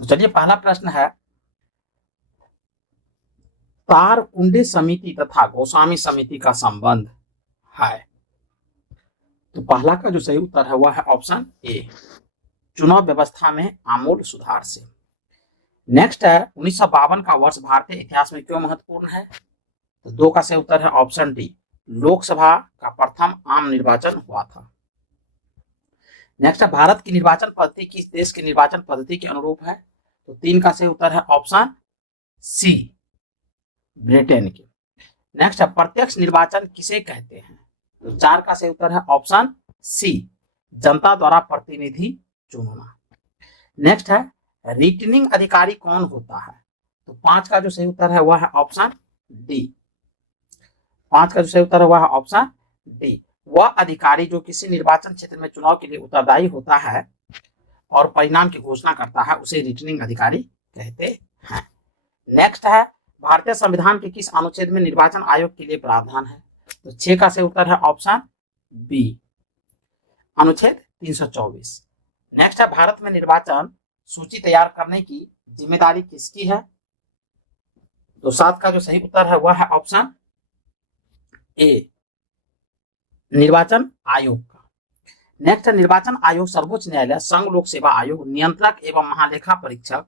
तो चलिए पहला प्रश्न है, तारकुंडे समिति तथा गोस्वामी समिति का संबंध है। तो पहला का जो सही उत्तर है वह है ऑप्शन ए, चुनाव व्यवस्था में आमूल सुधार से। नेक्स्ट है, 1952 का वर्ष भारतीय इतिहास में क्यों महत्वपूर्ण है? तो दो का सही उत्तर है ऑप्शन डी, लोकसभा का प्रथम आम निर्वाचन हुआ था। नेक्स्ट है, भारत की निर्वाचन पद्धति किस देश की निर्वाचन पद्धति के अनुरूप है? तो तीन का सही उत्तर है ऑप्शन सी, ब्रिटेन के। नेक्स्ट है, प्रत्यक्ष निर्वाचन किसे कहते हैं? तो चार का सही उत्तर है ऑप्शन सी, जनता द्वारा प्रतिनिधि चुनना। नेक्स्ट है, रिटर्निंग अधिकारी कौन होता है? तो पांच का जो सही उत्तर है वह है ऑप्शन डी, पांच का जो सही उत्तर है वह है ऑप्शन डी, वह अधिकारी जो किसी निर्वाचन क्षेत्र में चुनाव के लिए उत्तरदायी होता है और परिणाम की घोषणा करता है उसे रिटर्निंग अधिकारी कहते हैं। नेक्स्ट है, भारतीय संविधान के किस अनुच्छेद में निर्वाचन आयोग के लिए प्रावधान है? तो छह का सही उत्तर है ऑप्शन बी, अनुच्छेद 324। नेक्स्ट है, भारत में निर्वाचन सूची तैयार करने की जिम्मेदारी किसकी है? तो सात का जो सही उत्तर है वह है ऑप्शन ए, निर्वाचन आयोग का। नेक्स्ट है, निर्वाचन आयोग सर्वोच्च न्यायालय, संघ लोक सेवा आयोग, नियंत्रक एवं महालेखा परीक्षक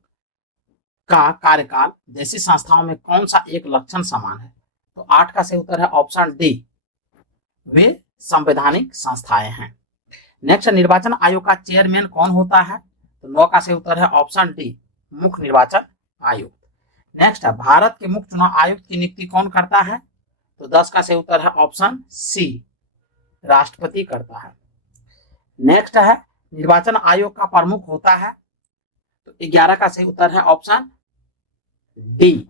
का कार्यकाल जैसी संस्थाओं में कौन सा एक लक्षण समान है? तो आठ का सही उत्तर है ऑप्शन डी, वे संवैधानिक संस्थाएं हैं। नेक्स्ट, निर्वाचन आयोग का चेयरमैन कौन होता है? तो नौ का सही उत्तर है ऑप्शन डी, मुख्य निर्वाचन आयुक्त। नेक्स्ट है, भारत के मुख्य चुनाव आयुक्त की नियुक्ति कौन करता है? तो 10 का सही उत्तर है ऑप्शन सी, राष्ट्रपति करता है। नेक्स्ट है, निर्वाचन आयोग का प्रमुख होता है? तो 11 का सही उत्तर है ऑप्शन डी,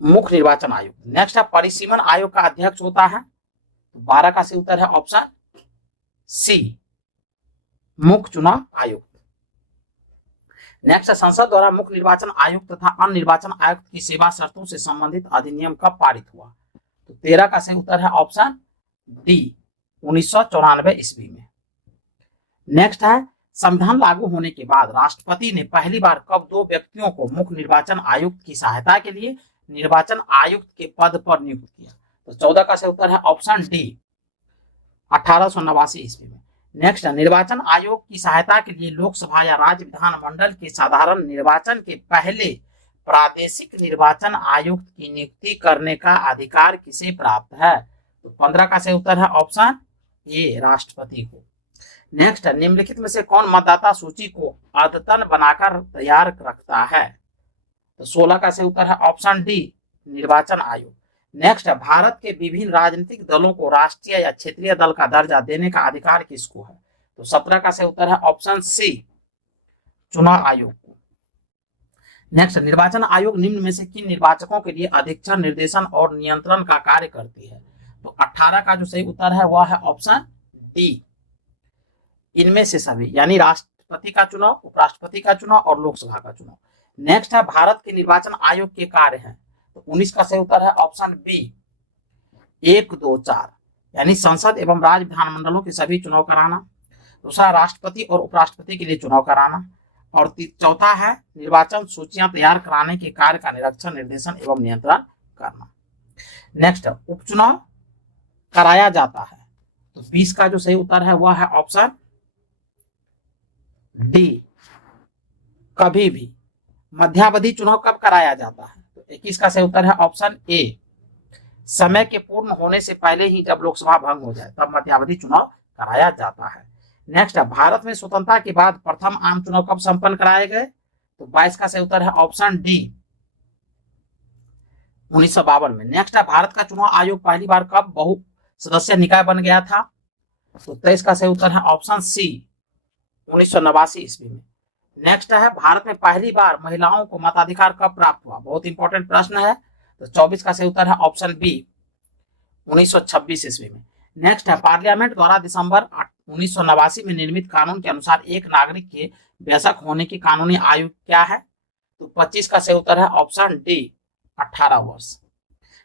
मुख्य निर्वाचन आयुक्त। नेक्स्ट है, परिसीमन आयोग का अध्यक्ष होता है? तो 12 का सही उत्तर है ऑप्शन सी, मुख्य चुनाव आयुक्त। नेक्स्ट, संसद द्वारा मुख्य निर्वाचन आयुक्त तथा अन्य निर्वाचन आयुक्त की सेवा शर्तों से संबंधित अधिनियम कब पारित हुआ? तो 13 का सही उत्तर है ऑप्शन डी, 1994 ईस्वी में। नेक्स्ट है, संविधान लागू होने के बाद राष्ट्रपति ने पहली बार कब दो व्यक्तियों को मुख्य निर्वाचन आयुक्त की सहायता के लिए निर्वाचन आयुक्त के पद पर नियुक्त किया? तो 14 का सही उत्तर है ऑप्शन डी, 1889 ईस्वी में। नेक्स्ट, निर्वाचन आयोग की सहायता के लिए लोकसभा या राज्य विधानमंडल के साधारण निर्वाचन के पहले प्रादेशिक निर्वाचन आयुक्त की नियुक्ति करने का अधिकार किसे प्राप्त है? तो 15 का सही उत्तर है ऑप्शन ए, राष्ट्रपति को। नेक्स्ट, निम्नलिखित में से कौन मतदाता सूची को अद्यतन बनाकर तैयार रखता है? तो 16 का सही उत्तर है ऑप्शन डी, निर्वाचन आयोग। नेक्स्ट, भारत के विभिन्न राजनीतिक दलों को राष्ट्रीय या क्षेत्रीय दल का दर्जा देने का अधिकार किसको है? तो 17 का सही उत्तर है ऑप्शन सी, चुनाव आयोग को। नेक्स्ट, निर्वाचन आयोग निम्न में से किन निर्वाचकों के लिए अधीक्षण, निर्देशन और नियंत्रण का कार्य करती है? तो 18 का जो सही उत्तर है वह है ऑप्शन डी, इनमें से सभी, यानी राष्ट्रपति का चुनाव, उपराष्ट्रपति का चुनाव और लोकसभा का चुनाव। नेक्स्ट है, भारत के निर्वाचन आयोग के कार्य हैं? तो 19 का सही उत्तर है ऑप्शन बी, 1, 2, 4, यानी संसद एवं राज्य विधानमंडलों के सभी चुनाव कराना। दूसरा, राष्ट्रपति और उपराष्ट्रपति के लिए चुनाव कराना। और चौथा है, निर्वाचन सूचियां तैयार कराने के कार्य का निरीक्षण, निर्देशन एवं नियंत्रण करना। नेक्स्ट, उपचुनाव कराया जाता है? तो 20 का जो सही उत्तर है वह है ऑप्शन डी, कभी भी। मध्यावधि चुनाव कब कराया जाता है? तो 21 का सही उत्तर है ऑप्शन ए, समय के पूर्ण होने से पहले ही, जब लोकसभा भंग हो जाए तब मध्यावधि चुनाव कराया जाता है। नेक्स्ट, भारत में स्वतंत्रता के बाद प्रथम आम चुनाव कब संपन्न कराए गए? तो 22 का सही उत्तर है ऑप्शन डी, 1952 में। नेक्स्ट, भारत का चुनाव आयोग पहली बार कब बहु सदस्य निकाय बन गया था? तो 23 का सही उत्तर है ऑप्शन सी, 1989 ईस्वी में। नेक्स्ट है, भारत में पहली बार महिलाओं को मताधिकार कब प्राप्त हुआ? बहुत इंपॉर्टेंट प्रश्न है। तो 24 का सही उत्तर है ऑप्शन बी, 1926 ईस्वी में। नेक्स्ट है, पार्लियामेंट द्वारा दिसंबर 1989 में निर्मित कानून के अनुसार एक नागरिक के वयस्क होने की कानूनी आयु क्या है? तो 25 का सही उत्तर है ऑप्शन डी, 18 वर्ष।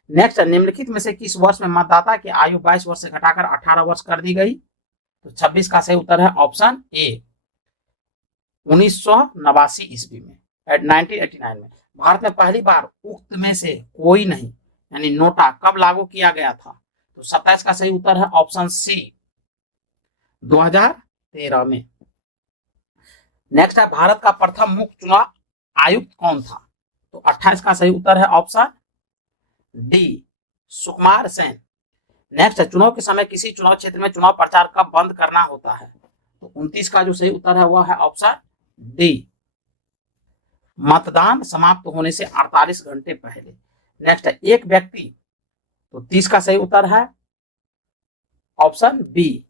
नेक्स्ट, निम्नलिखित में से किस वर्ष में मतदाता की आयु 22 वर्ष से घटाकर 18 वर्ष कर दी गई? तो 26 का सही उत्तर है ऑप्शन ए, 1989 ईस्वी में, 1989 में भारत में पहली बार उक्त में से कोई नहीं यानी नोटा कब लागू किया गया था? तो 27 का सही उत्तर है ऑप्शन सी, 2013 में। नेक्स्ट है भारत का प्रथम मुख्य चुनाव आयुक्त कौन था? तो 28 का सही उत्तर है option D, Sukumar Sen. Next है चुनाव के समय किसी चुनाव क्षेत्र में चुनाव प्रचार कब बंद करना होता है? तो 29 का जो सही उत्तर है वह है ऑप्शन डी, मतदान समाप्त होने से 48 घंटे पहले। नेक्स्ट है एक व्यक्ति, तो 30 का सही उत्तर है ऑप्शन बी,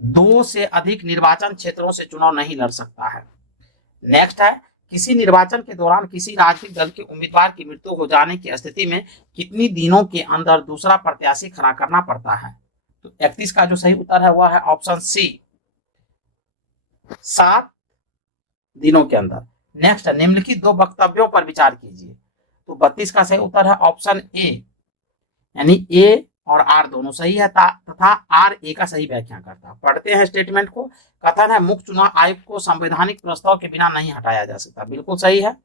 2 से अधिक निर्वाचन क्षेत्रों से चुनाव नहीं लड़ सकता है। नेक्स्ट है किसी निर्वाचन के दौरान किसी राजनीतिक दल के उम्मीदवार की मृत्यु हो जाने की स्थिति में कितनी दिनों के अंदर दूसरा प्रत्याशी खड़ा करना पड़ता है? तो 31 का जो सही उत्तर है वह है ऑप्शन सी, 7 दिनों के अंदर। नेक्स्ट निम्नलिखित 2 वक्तव्यों पर विचार कीजिए। तो 32 का सही उत्तर है ऑप्शन ए, यानी ए और आर दोनों सही है तथा आर ए का सही व्याख्या करता। पढ़ते हैं स्टेटमेंट को। कथन है मुख्य चुनाव आयुक्त को संवैधानिक प्रस्ताव के बिना नहीं हटाया जा सकता, बिल्कुल सही है।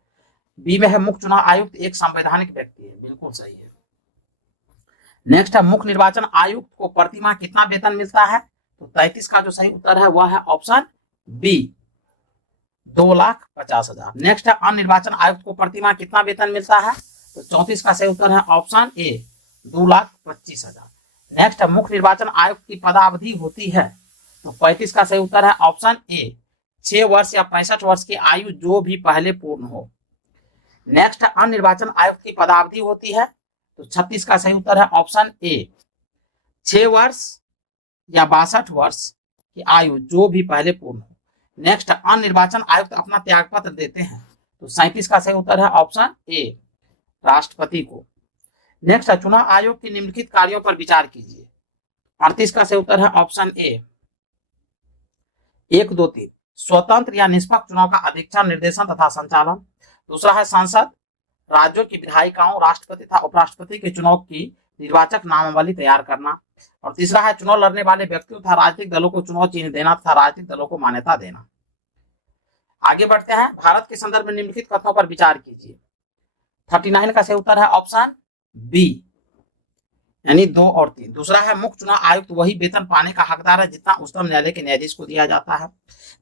बी में है मुख्य चुनाव आयुक्त एक संवैधानिक व्यक्ति है, बिल्कुल सही है। नेक्स्ट है मुख्य निर्वाचन आयुक्त को प्रतिमाह कितना वेतन मिलता है? तो 33 का जो सही उत्तर है वह है ऑप्शन बी, 2,50,000। नेक्स्ट है अन्य निर्वाचन आयुक्त को प्रतिमाह कितना वेतन मिलता है? तो 34 का सही उत्तर है ऑप्शन ए, 2,25,000। नेक्स्ट है मुख्य निर्वाचन आयुक्त की पदावधि होती है? तो 35 का सही उत्तर है ऑप्शन ए, 6 वर्ष या 65 वर्ष की आयु जो भी पहले पूर्ण हो। नेक्स्ट है अन्य निर्वाचन आयुक्त की पदावधि होती है? तो 36 का सही उत्तर है ऑप्शन ए, 6 वर्ष या 62 वर्ष की आयु जो भी पहले पूर्ण हो। नेक्स्ट अन्य निर्वाचन आयुक्त अपना त्यागपत्र देते हैं? तो 37 का सही उत्तर है ऑप्शन ए, राष्ट्रपति को। नेक्स्ट है चुनाव आयोग के निम्नलिखित कार्यों पर विचार कीजिए। 38 का सही उत्तर है ऑप्शन ए, 1, 2, 3 स्वतंत्र या निष्पक्ष चुनाव का अधीक्षण, निर्देशन तथा संचालन। दूसरा है संसद, राज्यों की विधायिकाओं, राष्ट्रपति तथा उपराष्ट्रपति के चुनाव की निर्वाचक नामावली तैयार करना। और तीसरा है चुनाव लड़ने वाले व्यक्तियों तथा राजनीतिक दलों को चुनाव चिन्ह देना तथा राजनीतिक दलों को मान्यता देना। आगे बढ़ते हैं। भारत के संदर्भ में निम्नलिखित कथनों पर विचार कीजिए। 39 का सही उत्तर है ऑप्शन बी, यानी 2 और 3। दूसरा है मुख्य चुनाव आयुक्त वही वेतन पाने का हकदार है जितना उच्चतम न्यायालय के न्यायाधीश को दिया जाता है।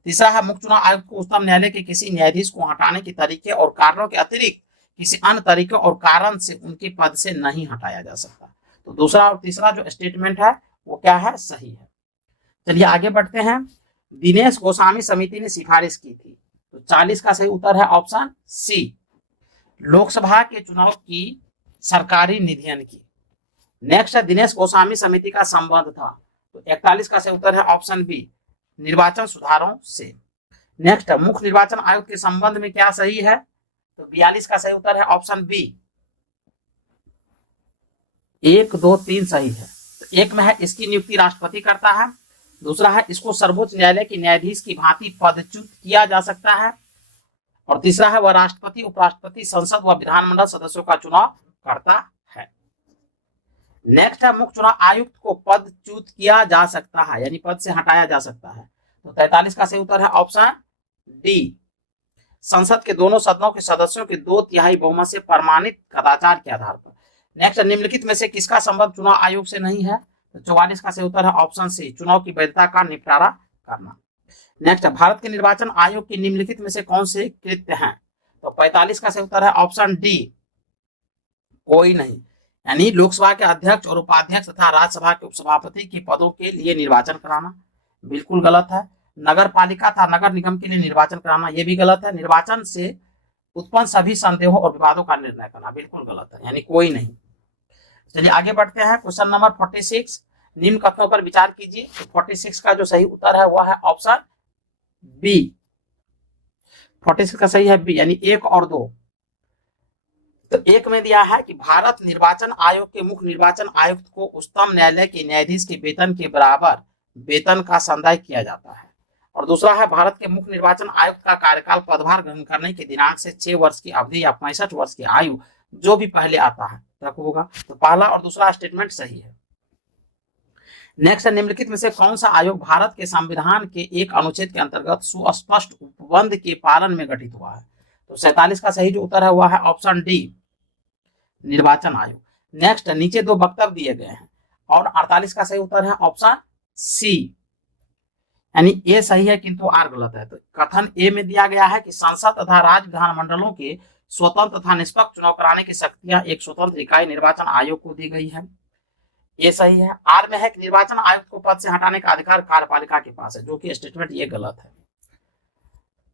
तीसरा है मुख्य चुनाव आयुक्त को उच्चतम न्यायालय के किसी न्यायाधीश को हटाने के तरीके और कारणों के अतिरिक्त किसी अन्य तरीके और कारण से उनके पद से नहीं हटाया जा सकता। तो दूसरा और तीसरा जो स्टेटमेंट है वो क्या है? सही है। चलिए आगे बढ़ते हैं। दिनेश गोस्वामी समिति ने सिफारिश की थी? तो 40 का सही उत्तर है ऑप्शन सी, लोकसभा के चुनाव की सरकारी निधियन की। नेक्स्ट है दिनेश गोस्वामी समिति का संबंध था? तो 41 का सही उत्तर है ऑप्शन बी, निर्वाचन सुधारों से। नेक्स्ट है मुख्य निर्वाचन आयुक्त के संबंध में क्या सही है? तो 42 का सही उत्तर है ऑप्शन बी, 1, 2, 3 सही है। तो एक में है इसकी नियुक्ति राष्ट्रपति करता है। दूसरा है इसको सर्वोच्च न्यायालय के न्यायाधीश की भांति पदच्युत किया जा सकता है। और तीसरा है वह राष्ट्रपति, उपराष्ट्रपति, संसद व विधानमंडल सदस्यों का चुनाव करता है। नेक्स्ट है मुख्य चुनाव आयुक्त को पदच्युत किया जा सकता है, यानी पद से हटाया जा सकता है। तो 43 का सही उत्तर है ऑप्शन डी, संसद के दोनों सदनों के सदस्यों के 2/3 बहुमत से प्रमाणित कदाचार के आधार पर। नेक्स्ट निम्नलिखित में से किसका संबंध चुनाव आयोग से नहीं है? तो 44 का सही उत्तर है ऑप्शन सी, चुनाव की वैधता का निपटारा करना। नेक्स्ट भारत के निर्वाचन आयोग की निम्नलिखित में से कौन से कृत्य हैं? तो 45 का सही उत्तर है ऑप्शन डी, कोई नहीं, यानी लोकसभा के अध्यक्ष और उपाध्यक्ष तथा राज्यसभा के उपसभापति के पदों के लिए निर्वाचन कराना, बिल्कुल गलत है। नगर पालिका तथा नगर निगम के लिए निर्वाचन कराना, यह भी गलत है। निर्वाचन से उत्पन्न सभी संदेहों और विवादों का निर्णय करना, बिल्कुल गलत है, यानी कोई नहीं। चलिए आगे बढ़ते हैं। क्वेश्चन नंबर 46, निम्न कथनों पर विचार कीजिए। तो 46 का जो सही उत्तर है वह है ऑप्शन बी, 46 का सही है बी, यानी 1 और 2। तो एक में दिया है कि भारत निर्वाचन आयोग के मुख्य निर्वाचन आयुक्त को उच्चतम न्यायालय के न्यायाधीश के वेतन के बराबर वेतन का संदाय किया जाता है। और दूसरा है भारत के मुख्य निर्वाचन आयुक्त का कार्यकाल पदभार ग्रहण करने के दिनांक से 6 वर्ष की अवधि या 65 वर्ष की आयु जो भी पहले आता है तक होगा। तो पहला और दूसरा स्टेटमेंट सही है। नेक्स्ट, निम्नलिखित में से कौन सा आयोग भारत के संविधान के एक अनुच्छेद के अंतर्गत सुस्पष्ट उपबंध के पालन में गठित हुआ है? तो 47 का सही जो उत्तर है वह है ऑप्शन डी, निर्वाचन आयोग। नेक्स्ट, नीचे दो वक्तव्य दिए गए हैं और 48 का सही उत्तर है ऑप्शन सी, यानी ए सही है किंतु आर गलत है। तो कथन ए में दिया गया है कि संसद तथा राज्य विधानमंडलों के स्वतंत्र तथा निष्पक्ष चुनाव कराने की शक्तियां एक स्वतंत्र इकाई निर्वाचन आयोग को दी गई है, ये सही है। आर में है कि निर्वाचन आयुक्त को पद से हटाने का अधिकार कार्यपालिका के पास है, जो कि स्टेटमेंट ये गलत है।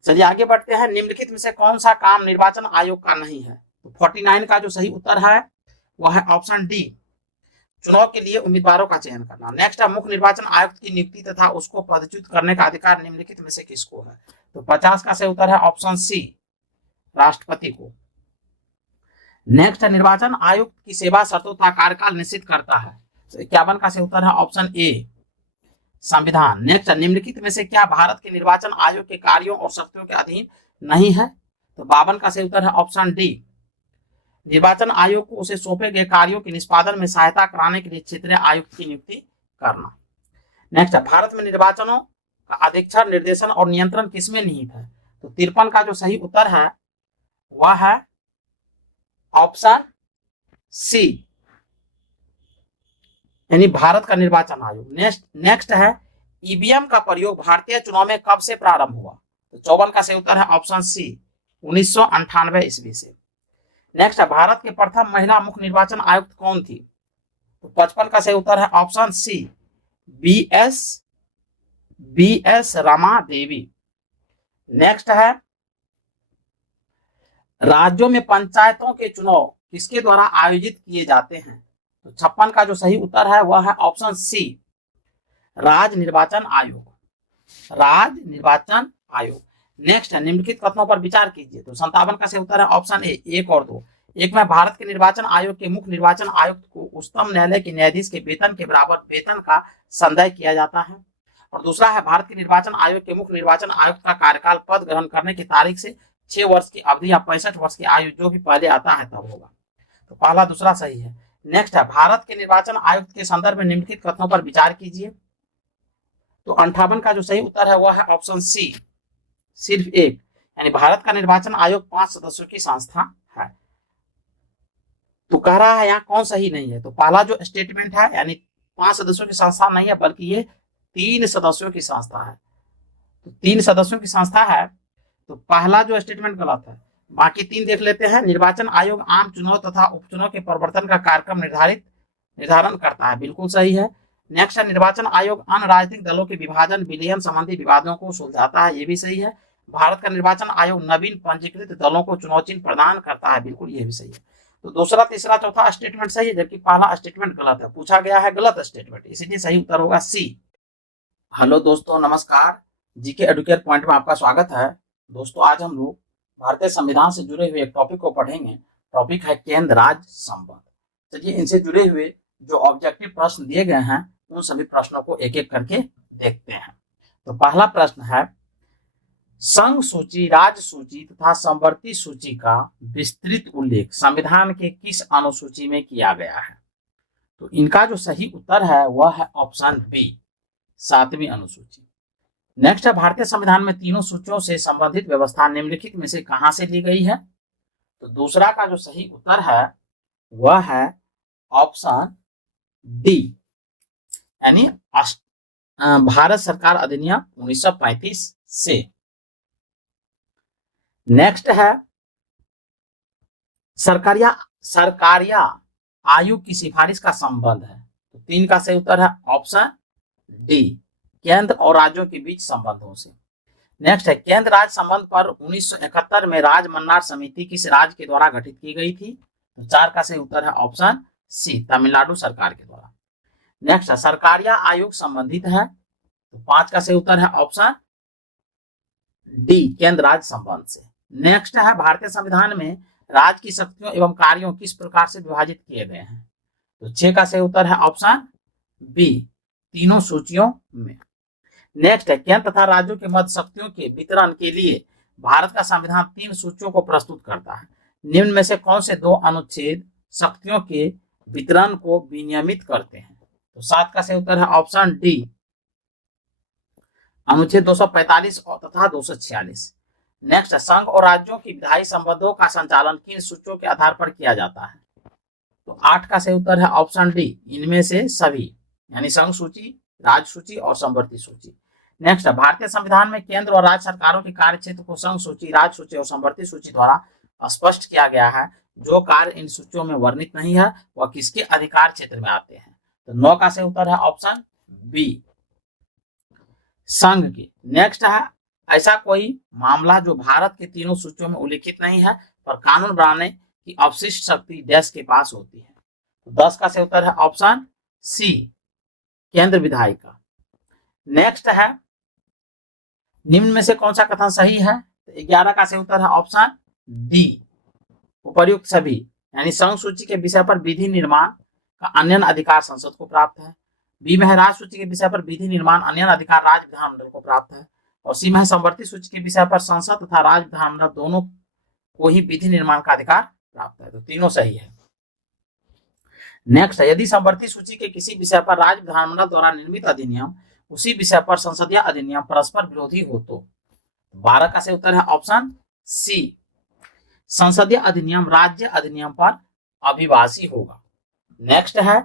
चलिए आगे बढ़ते हैं। निम्नलिखित में से कौन सा काम निर्वाचन आयोग का नहीं है? तो 49 का जो सही उत्तर है वह है ऑप्शन डी, चुनाव के लिए उम्मीदवारों का चयन करना। नेक्स्ट है, मुख्य निर्वाचन आयुक्त की नियुक्ति तथा उसको पदच्युत करने का अधिकार निम्नलिखित में से किसको है? तो 50 का सही उत्तर है ऑप्शन सी, राष्ट्रपति को। नेक्स्ट है, निर्वाचन आयुक्त की सेवा शर्तों तथा कार्यकाल निश्चित करता है। तो 51 का सही उत्तर है ऑप्शन ए, संविधान। नेक्स्ट, निम्नलिखित में से क्या भारत के निर्वाचन आयोग के कार्यों और शक्तियों के अधीन नहीं है? तो 52 का सही उत्तर है ऑप्शन डी, निर्वाचन आयोग को उसे सौंपे गए कार्यों के निष्पादन में सहायता कराने के लिए क्षेत्रीय आयुक्त की नियुक्ति करना। नेक्स्ट, भारत में निर्वाचनों का अधीक्षण, निर्देशन और नियंत्रण किसमें निहित है? तो 53 का जो सही उत्तर है वह है ऑप्शन सी, यानी भारत का निर्वाचन आयोग। नेक्स्ट है, ईवीएम का प्रयोग भारतीय चुनाव में कब से प्रारंभ हुआ? तो 54 का सही उत्तर है ऑप्शन सी, 1998 ईस्वी से। नेक्स्ट है, भारत के प्रथम महिला मुख्य निर्वाचन आयुक्त कौन थी? तो 55 का सही उत्तर है option C, B S Rama Devi. Next है, राज्यों में पंचायतों के चुनाव किसके द्वारा आयोजित किए जाते हैं? तो 56 का जो सही उत्तर है वह है ऑप्शन सी, राज्य निर्वाचन आयोग, राज्य निर्वाचन आयोग। नेक्स्ट है, निम्नलिखित कथनों पर विचार कीजिए। तो 57 का सही उत्तर है ऑप्शन ए, 1 और 2। एक में भारत के निर्वाचन आयोग के मुख्य निर्वाचन आयुक्त को उच्चतम न्यायालय के न्यायाधीश के वेतन के बराबर वेतन का संदेह किया जाता है, और दूसरा है भारत के निर्वाचन आयोग के मुख्य निर्वाचन आयुक्त का कार्यकाल पद ग्रहण करने की तारीख से 6 वर्ष की अवधि या 65 वर्ष की आयु जो भी पहले आता है तब होगा। तो पहला दूसरा सही है। नेक्स्ट है, भारत के निर्वाचन आयुक्त के संदर्भ में निम्नलिखित कथनों पर विचार कीजिए। तो 58 का जो सही उत्तर है वह है ऑप्शन सी, सिर्फ एक, यानी भारत का निर्वाचन आयोग 5 सदस्यों की संस्था है। तो कह रहा है यहाँ कौन सही नहीं है? तो पहला जो स्टेटमेंट है यानी 5 सदस्यों की संस्था नहीं है बल्कि ये 3 सदस्यों की संस्था है। तो 3 सदस्यों की संस्था है, तो पहला जो स्टेटमेंट गलत है। बाकी 3 देख लेते हैं। निर्वाचन आयोग आम चुनाव तथा उपचुनाव के परिवर्तन का कार्यक्रम निर्धारण करता है, बिल्कुल सही है। नेक्स्ट है, निर्वाचन आयोग अन्य राजनीतिक दलों के विभाजन विलयन संबंधी विवादों को सुलझाता है, ये भी सही है। भारत का निर्वाचन आयोग नवीन पंजीकृत दलों को चुनाव चिन्ह प्रदान करता है, बिल्कुल ये भी सही है। तो दूसरा तीसरा चौथा स्टेटमेंट सही है, जबकि पहला स्टेटमेंट गलत है, पूछा गया है गलत स्टेटमेंट, इसलिए सही उत्तर होगा सी। हेलो दोस्तों, नमस्कार, जीके एडुकेट पॉइंट में आपका स्वागत है। दोस्तों, आज हम लोग भारतीय संविधान से जुड़े हुए एक टॉपिक को पढ़ेंगे। टॉपिक है केंद्र राज्य संबंध। चलिए इनसे जुड़े हुए जो ऑब्जेक्टिव प्रश्न दिए गए हैं उन सभी प्रश्नों को एक एक करके देखते हैं। तो पहला प्रश्न है, संघ सूची, राज्य सूची तथा समवर्ती सूची का विस्तृत उल्लेख संविधान के किस अनुसूची में किया गया है? तो इनका जो सही उत्तर है वह है ऑप्शन बी, 7वीं अनुसूची। नेक्स्ट है, भारतीय संविधान में तीनों सूचियों से संबंधित व्यवस्था निम्नलिखित में से कहां से ली गई है? तो दूसरा का जो सही उत्तर है वह है ऑप्शन डी, यानी भारत सरकार अधिनियम 1935 से। नेक्स्ट है, सरकारिया आयोग की सिफारिश का संबंध है। तो 3 का सही उत्तर है ऑप्शन डी, केंद्र और राज्यों के बीच संबंधों से। नेक्स्ट है, केंद्र राज्य संबंध पर 1971 में राज्य मन्नार समिति किस राज्य के द्वारा गठित की गई थी? तो 4 का सही उत्तर है ऑप्शन सी, तमिलनाडु सरकार के द्वारा। नेक्स्ट है, सरकारिया आयोग संबंधित है। तो 5 का सही उत्तर है ऑप्शन डी, केंद्र राज्य संबंध से। नेक्स्ट है, भारतीय संविधान में राज्य की शक्तियों एवं कार्यों किस प्रकार से विभाजित किए गए हैं? तो 6 का सही उत्तर है ऑप्शन बी, तीनों सूचियों में। नेक्स्ट है, केंद्र तथा राज्यों के मध्य शक्तियों के वितरण के लिए भारत का संविधान 3 सूचियों को प्रस्तुत करता है। निम्न में से कौन से 2 अनुच्छेद शक्तियों के वितरण को विनियमित करते हैं? तो 7 का सही उत्तर है ऑप्शन डी, अनुच्छेद 245 तथा 246। नेक्स्ट, संघ और राज्यों की विधायी संबंधों का संचालन किन सूचियों के आधार पर किया जाता है? तो 8 का सही उत्तर है ऑप्शन डी, इनमें से सभी, यानी संघ सूची, राज्य सूची और समवर्ती सूची। नेक्स्ट, भारतीय संविधान में केंद्र और राज्य सरकारों के कार्य क्षेत्र को संघ सूची, राज्य सूची और समवर्ती सूची द्वारा स्पष्ट किया गया है। जो कार्य इन सूचियों में वर्णित नहीं है वह किसके अधिकार क्षेत्र में आते हैं? तो 9 का सही उत्तर है ऑप्शन बी, संघ के। नेक्स्ट है, ऐसा कोई मामला जो भारत के तीनों सूचियों में उल्लिखित नहीं है पर कानून बनाने की अवशिष्ट शक्ति देश के पास होती है? तो 10 का सही उत्तर है ऑप्शन सी, केंद्र विधायिका। नेक्स्ट है, निम्न में से कौन सा कथन सही है? तो 11 का सही उत्तर है ऑप्शन डी, उपर्युक्त सभी, यानी संघ सूची के विषय पर विधि निर्माण का अन्य अधिकार संसद को प्राप्त है। बी में है, राज्य सूची के विषय पर विधि निर्माण अन्य अधिकार राज्य विधानमंडल को प्राप्त है। और सी में है, समवर्ती सूची के विषय पर संसद तथा राज्य विधानमंडल दोनों को ही विधि निर्माण का अधिकार प्राप्त है। तो तीनों सही है। नेक्स्ट, यदि समवर्ती सूची के किसी विषय पर राज्य विधानमंडल द्वारा निर्मित अधिनियम उसी विषय पर संसदीय अधिनियम परस्पर विरोधी हो तो? 12 का सही उत्तर है ऑप्शन सी, संसदीय अधिनियम राज्य अधिनियम पर अभिभाषी होगा। नेक्स्ट है,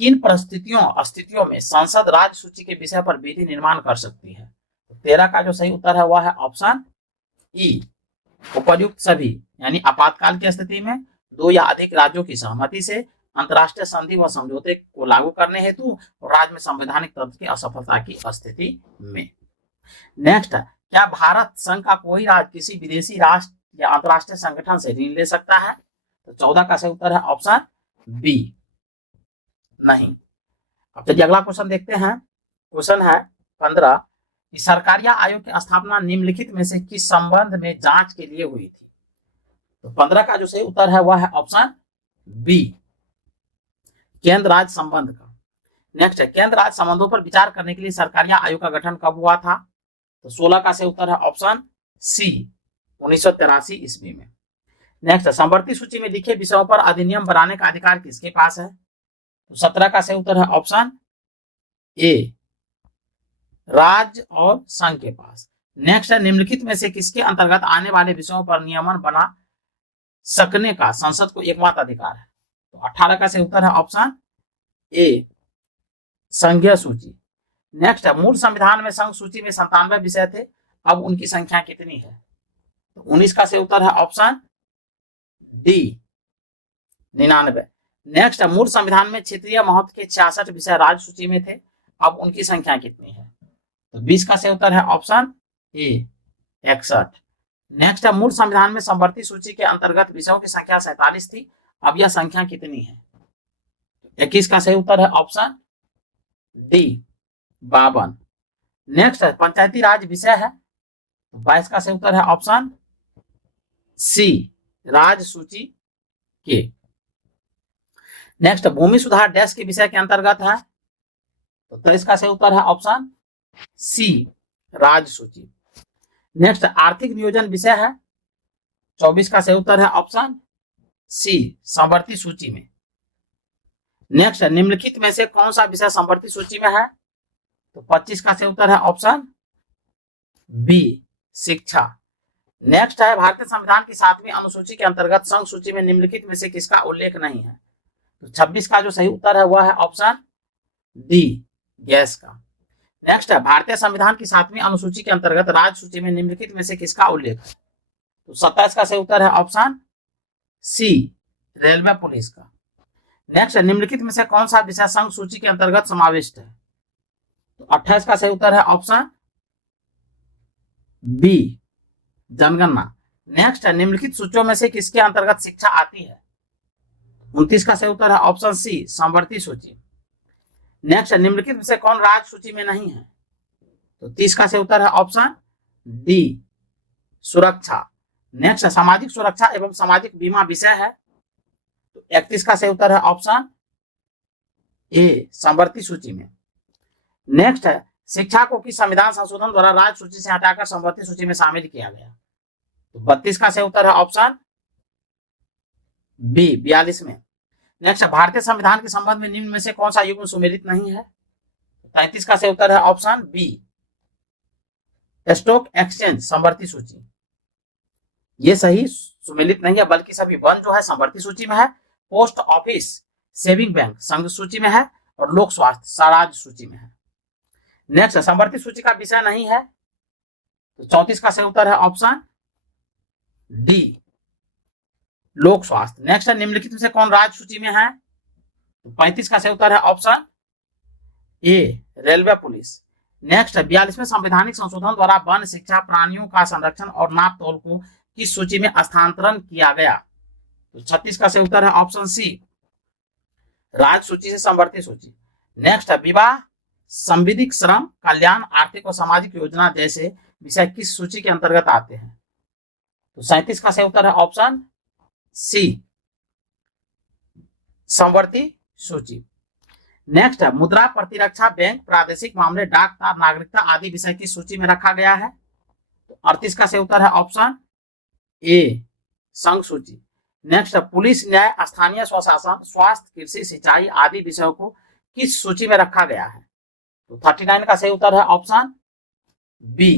किन परिस्थितियों में संसद राज्य सूची के विषय पर विधि निर्माण कर सकती है? 13 का जो सही उत्तर है वह है ऑप्शन ई, उपर्युक्त सभी, यानी आपातकाल की स्थिति में 2 या अधिक राज्यों की सहमति से अंतर्राष्ट्रीय संधि व समझौते को लागू करने हेतु और राज्य में संवैधानिक तंत्र की असफलता की स्थिति में। नेक्स्ट, क्या भारत संघ का कोई राज्य किसी विदेशी राष्ट्र या अंतर्राष्ट्रीय संगठन से ऋण ले सकता है? तो 14 का सही उत्तर है ऑप्शन बी, नहीं। अब चलिए अगला क्वेश्चन देखते हैं। क्वेश्चन है 15 कि सरकारिया आयोग की स्थापना निम्नलिखित में से किस संबंध में जांच के लिए हुई थी? तो 15 का जो सही उत्तर है वह है ऑप्शन बी, केंद्र राज्य संबंध का। नेक्स्ट है, केंद्र राज्य संबंधों पर विचार करने के लिए सरकारिया आयोग का गठन कब हुआ था? तो 16 का सही उत्तर है ऑप्शन सी, 1983 ईस्वी में। नेक्स्ट, समवर्ती सूची में लिखे विषयों पर अधिनियम बनाने का अधिकार किसके पास है? तो 17 का सही उत्तर है ऑप्शन ए, राज्य और संघ के पास। नेक्स्ट है, निम्नलिखित में से किसके अंतर्गत आने वाले विषयों पर नियमन बना सकने का संसद को एकमात्र अधिकार है? तो 18 का सही उत्तर है ऑप्शन ए, संघीय सूची। नेक्स्ट है, मूल संविधान में संघ सूची में 97 विषय थे, अब उनकी संख्या कितनी है? तो 19 का सही उत्तर है ऑप्शन डी, 99। नेक्स्ट, मूल संविधान में क्षेत्रीय महत्व के 66 विषय राज्य सूची में थे, अब उनकी संख्या कितनी है? तो 20 का सही उत्तर है ऑप्शन ए, 61। नेक्स्ट, मूल संविधान में समवर्ती सूची के अंतर्गत विषयों की संख्या 47 थी, अब यह संख्या कितनी है? 21 का सही उत्तर है ऑप्शन डी, 52। नेक्स्ट, पंचायती राज विषय है, 22 का सही उत्तर है ऑप्शन सी, राज्य सूची के। नेक्स्ट, भूमि सुधार डैश के विषय के अंतर्गत है, तो 23 का सही उत्तर है ऑप्शन सी, राज्य सूची। नेक्स्ट, आर्थिक नियोजन विषय है, 24 का सही उत्तर है ऑप्शन सी, समवर्ती सूची में। नेक्स्ट, निम्नलिखित में से कौन सा विषय समवर्ती सूची में है? तो 25 का सही उत्तर है ऑप्शन बी, शिक्षा। नेक्स्ट है, भारतीय संविधान की 7वीं अनुसूची के अंतर्गत संघ सूची में निम्नलिखित में से किसका उल्लेख नहीं है? तो 26 का जो सही उत्तर है वह है ऑप्शन डी, गैस का। नेक्स्ट है, भारतीय संविधान की 7वीं अनुसूची के अंतर्गत राज्य सूची में निम्नलिखित में से किसका उल्लेख है? तो 27 का सही उत्तर है ऑप्शन सी, रेलवे पुलिस का। नेक्स्ट, निम्नलिखित में से कौन सा विषय संघ सूची के अंतर्गत समाविष्ट है? तो 28 का सही उत्तर है ऑप्शन बी, जनगणना। नेक्स्ट है, निम्नलिखित सूचियों में से किसके अंतर्गत शिक्षा आती है? 29 का सही उत्तर है ऑप्शन सी, समवर्ती सूची। नेक्स्ट, निम्नलिखित में से कौन राज्य सूची में नहीं है? तो 30 का सही उत्तर है ऑप्शन डी, सुरक्षा। नेक्स्ट, सामाजिक सुरक्षा एवं सामाजिक बीमा विषय है, तो 31 का सही उत्तर है ऑप्शन ए, समवर्ती सूची में। नेक्स्ट है, शिक्षा को किस संविधान संशोधन द्वारा राज्य सूची से हटाकर समवर्ती सूची में शामिल किया गया? तो 32 का सही उत्तर है ऑप्शन बी, 42 में। नेक्स्ट, भारतीय संविधान के संबंध में निम्न में से कौन सा युग्म सुमेलित नहीं है? 33 का सही उत्तर है ऑप्शन बी, स्टॉक एक्सचेंज समवर्ती सूची। ये सही सुमेलित नहीं है, बल्कि सभी वन जो है समवर्ती सूची में है, पोस्ट ऑफिस सेविंग बैंक संघ सूची में है और लोक स्वास्थ्य स्वराज सूची में है। नेक्स्ट, समवर्ती सूची का विषय नहीं है, तो 34 का सही उत्तर है ऑप्शन डी, लोक स्वास्थ्य। नेक्स्ट, निम्नलिखित में से कौन राज्य सूची में है? तो 35 का सही उत्तर है option A, railway police. Next, 42वें संवैधानिक संशोधन द्वारा वन शिक्षा, प्राणियों का संरक्षण और नाप तोल को किस सूची में स्थानांतरण किया गया? तो 36 का सही उत्तर है ऑप्शन सी, राज्य सूची से संवर्ती सूची। नेक्स्ट, विवाह, संविधिक, श्रम, कल्याण, आर्थिक और सामाजिक योजना जैसे विषय किस सूची के अंतर्गत आते हैं? तो 37 का सही उत्तर है ऑप्शन सी, संवर्ती सूची। नेक्स्ट, मुद्रा, प्रतिरक्षा, बैंक, प्रादेशिक मामले, डाक, नागरिकता आदि विषय की सूची में रखा गया है? तो 38 का सही उत्तर है ऑप्शन ए, संघ सूची। नेक्स्ट, पुलिस, न्याय, स्थानीय स्वशासन, स्वास्थ्य, कृषि, सिंचाई आदि विषयों को किस सूची में रखा गया है? तो 39 का सही उत्तर है ऑप्शन बी,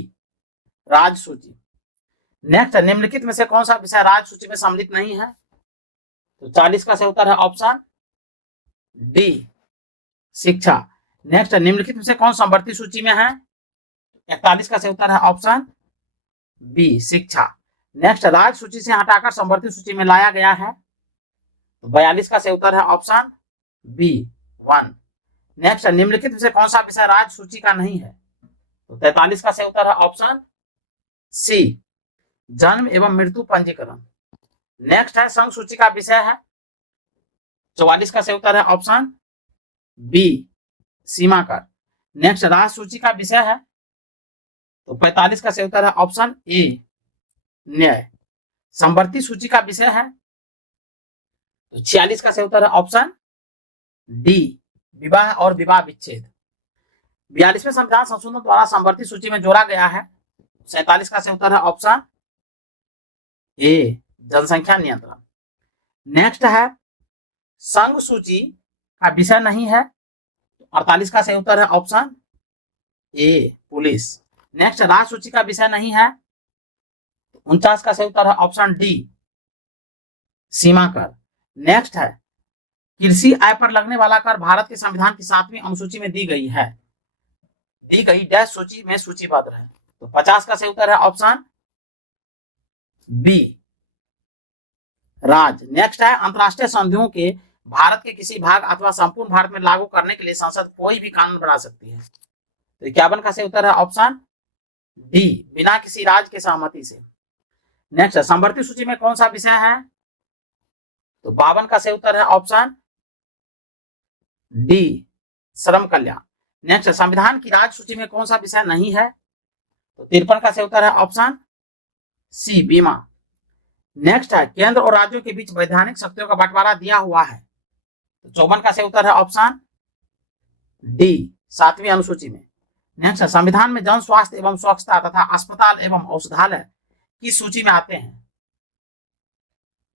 राज्य सूची। नेक्स्ट, निम्नलिखित में से कौन सा विषय राज्य सूची में सम्मिलित नहीं है? तो 40 का सही उत्तर है ऑप्शन डी, शिक्षा। नेक्स्ट, निम्नलिखित में से कौन संवर्ती सूची में है? 41 का सही उत्तर है ऑप्शन बी, शिक्षा। नेक्स्ट, राज्य सूची से हटाकर संवर्ती सूची में लाया गया है? तो 42 का सही उत्तर है ऑप्शन बी, 1। नेक्स्ट, निम्नलिखित में से कौन सा विषय राज्य सूची का नहीं है? तो 43 का सही उत्तर है ऑप्शन सी, जन्म एवं मृत्यु पंजीकरण। नेक्स्ट है संघ सूची का विषय है? 44 का सही उत्तर है ऑप्शन बी, सीमा कर। नेक्स्ट, राज्य सूची का विषय है? तो 45 का सही उत्तर है ऑप्शन ए, न्याय। संवर्ती सूची का विषय है? तो 46 का सही उत्तर है ऑप्शन डी, विवाह और विवाह विच्छेद। 42वें संविधान संशोधन द्वारा संवर्ती सूची में जोड़ा गया है? 47 का सही उत्तर है ऑप्शन ए, जनसंख्या नियंत्रण। नेक्स्ट है संघ सूची का विषय नहीं है? 48 का सही उत्तर है ऑप्शन ए, पुलिस। नेक्स्ट, राज्य सूची का विषय नहीं है? 49 का सही उत्तर है ऑप्शन डी, सीमा कर। नेक्स्ट है कृषि आय पर लगने वाला कर भारत के संविधान की 7वीं अनुसूची में दी गई है, दी गई डैश सूची में सूचीबद्ध है? तो 50 का सही उत्तर है ऑप्शन बी, राज्य। नेक्स्ट है अंतरराष्ट्रीय संधियों के भारत के किसी भाग अथवा संपूर्ण भारत में लागू करने के लिए संसद कोई भी कानून बना सकती है? तो 51 का सही उत्तर है ऑप्शन डी, बिना किसी राज्य के सहमति से। नेक्स्ट, संवर्ती सूची में कौन सा विषय है? तो 52 का सही उत्तर है ऑप्शन डी, श्रम कल्याण। नेक्स्ट, संविधान की राज्य सूची में कौन सा विषय नहीं है? तो 53 का सही उत्तर है ऑप्शन सी, बीमा। नेक्स्ट है केंद्र और राज्यों के बीच वैधानिक शक्तियों का बंटवारा दिया हुआ है? तो 54 का सही उत्तर है ऑप्शन डी, 7वीं अनुसूची में। नेक्स्ट, संविधान में जन स्वास्थ्य एवं स्वच्छता तथा अस्पताल एवं औषधालय किस सूची में आते हैं?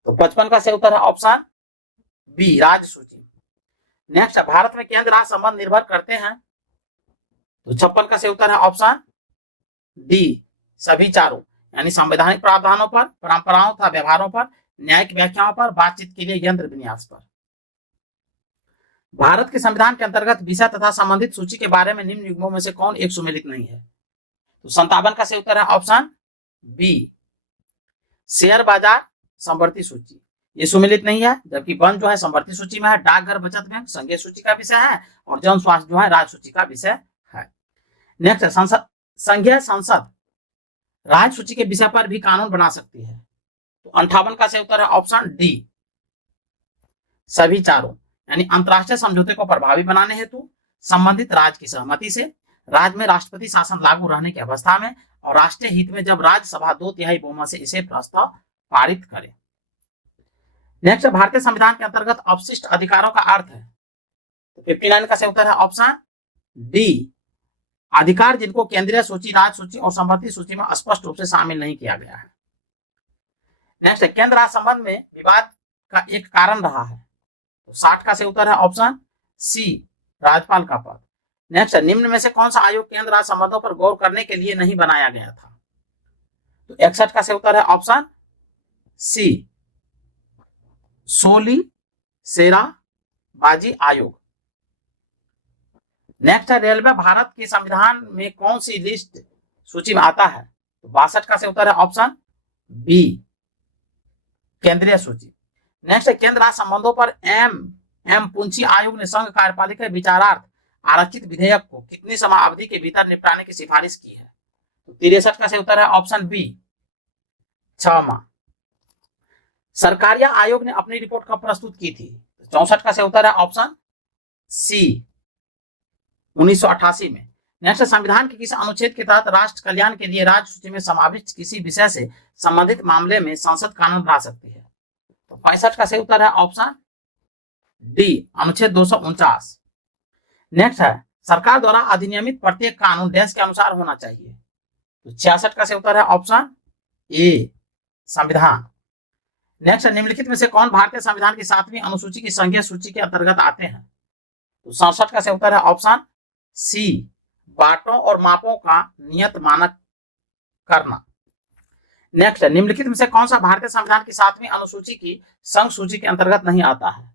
तो 55 का सही उत्तर है ऑप्शन बी, राज्य सूची। नेक्स्ट, भारत में केंद्र राज्य संबंध निर्भर करते हैं? तो 56 का सही उत्तर है ऑप्शन डी, सभी चारों, यानी संवैधानिक प्रावधानों पर, परंपराओं तथा व्यवहारों पर, न्यायिक व्याख्याओं पर, बातचीत के लिए यंत्र विन्यास पर। भारत के संविधान के अंतर्गत विषय तथा संबंधित सूची के बारे में निम्न युग्मों में से कौन एक सुमेलित नहीं है? तो 57 का सही उत्तर है ऑप्शन बी, शेयर बाजार संवर्ती सूची। ये सुमेलित नहीं है, जबकि वन जो है संवर्ती सूची में है, डाकघर, बचत बैंक संघीय सूची का विषय है और जन स्वास्थ्य जो है राज्य सूची का विषय है। नेक्स्ट, संसद, संघीय संसद राज्य सूची के विषय पर भी कानून बना सकती है? तो 58 का सही उत्तर है ऑप्शन डी, सभी चारों, यानी अंतरराष्ट्रीय समझौते को प्रभावी बनाने हेतु, संबंधित राज्य की सहमति से, राज्य में राष्ट्रपति शासन लागू रहने की अवस्था में और राष्ट्रीय हित में जब राज्यसभा 2/3 बहुमत से इसे प्रस्ताव पारित करे। नेक्स्ट, भारतीय संविधान के अंतर्गत अवशिष्ट अधिकारों का अर्थ है? तो 59 का सही उत्तर है ऑप्शन डी, अधिकार जिनको केंद्रीय सूची, राज्य सूची और संवर्ती सूची में स्पष्ट रूप से शामिल नहीं किया गया है। नेक्स्ट, केंद्र राज्य संबंध में विवाद का एक कारण रहा है? तो 60 का सही उत्तर है ऑप्शन सी, राज्यपाल का पद। नेक्स्ट है, निम्न में से कौन सा आयोग केंद्र राज्य संबंधों पर गौर करने के लिए नहीं बनाया गया था? तो 61 का सही उत्तर है ऑप्शन सी, सोली सेरा बाजी आयोग। नेक्स्ट है, रेलवे भारत के संविधान में कौन सी लिस्ट सूची में आता है? तो 62 का सही उत्तर है ऑप्शन बी, केंद्रीय सूची। नेक्स्ट है, केंद्र राज्य संबंधों पर एम पुंची आयोग ने संघ कार्यपालिका के विचारार्थ आरक्षित विधेयक को कितनी समयावधि के भीतर निपटाने की सिफारिश की है? तो 63 का सही उत्तर है ऑप्शन बी, 6 माह। सरकारिया आयोग ने अपनी रिपोर्ट कब प्रस्तुत की थी? 64 का सही उत्तर है ऑप्शन सी, 1988 में। नेक्स्ट, संविधान के किस अनुच्छेद के तहत राष्ट्र कल्याण के लिए राज्य सूची में समाविष्ट किसी विषय से संबंधित मामले में संसद कानून बना सकती है? तो 65 का सही उत्तर है ऑप्शन डी, अनुच्छेद 249। नेक्स्ट है, सरकार द्वारा अधिनियमित प्रत्येक कानून देश के अनुसार होना चाहिए। तो 66 का सही उत्तर है ऑप्शन ए, संविधान। नेक्स्ट, निम्नलिखित में से कौन भारतीय संविधान की 7वीं अनुसूची की संघीय सूची के अंतर्गत आते हैं? तो 67 का सही उत्तर है ऑप्शन सी, बाटों और मापों का नियत मानक करना। नेक्स्ट, निम्नलिखित में से कौन सा भारतीय संविधान की 7वीं अनुसूची की संघ सूची के अंतर्गत नहीं आता है?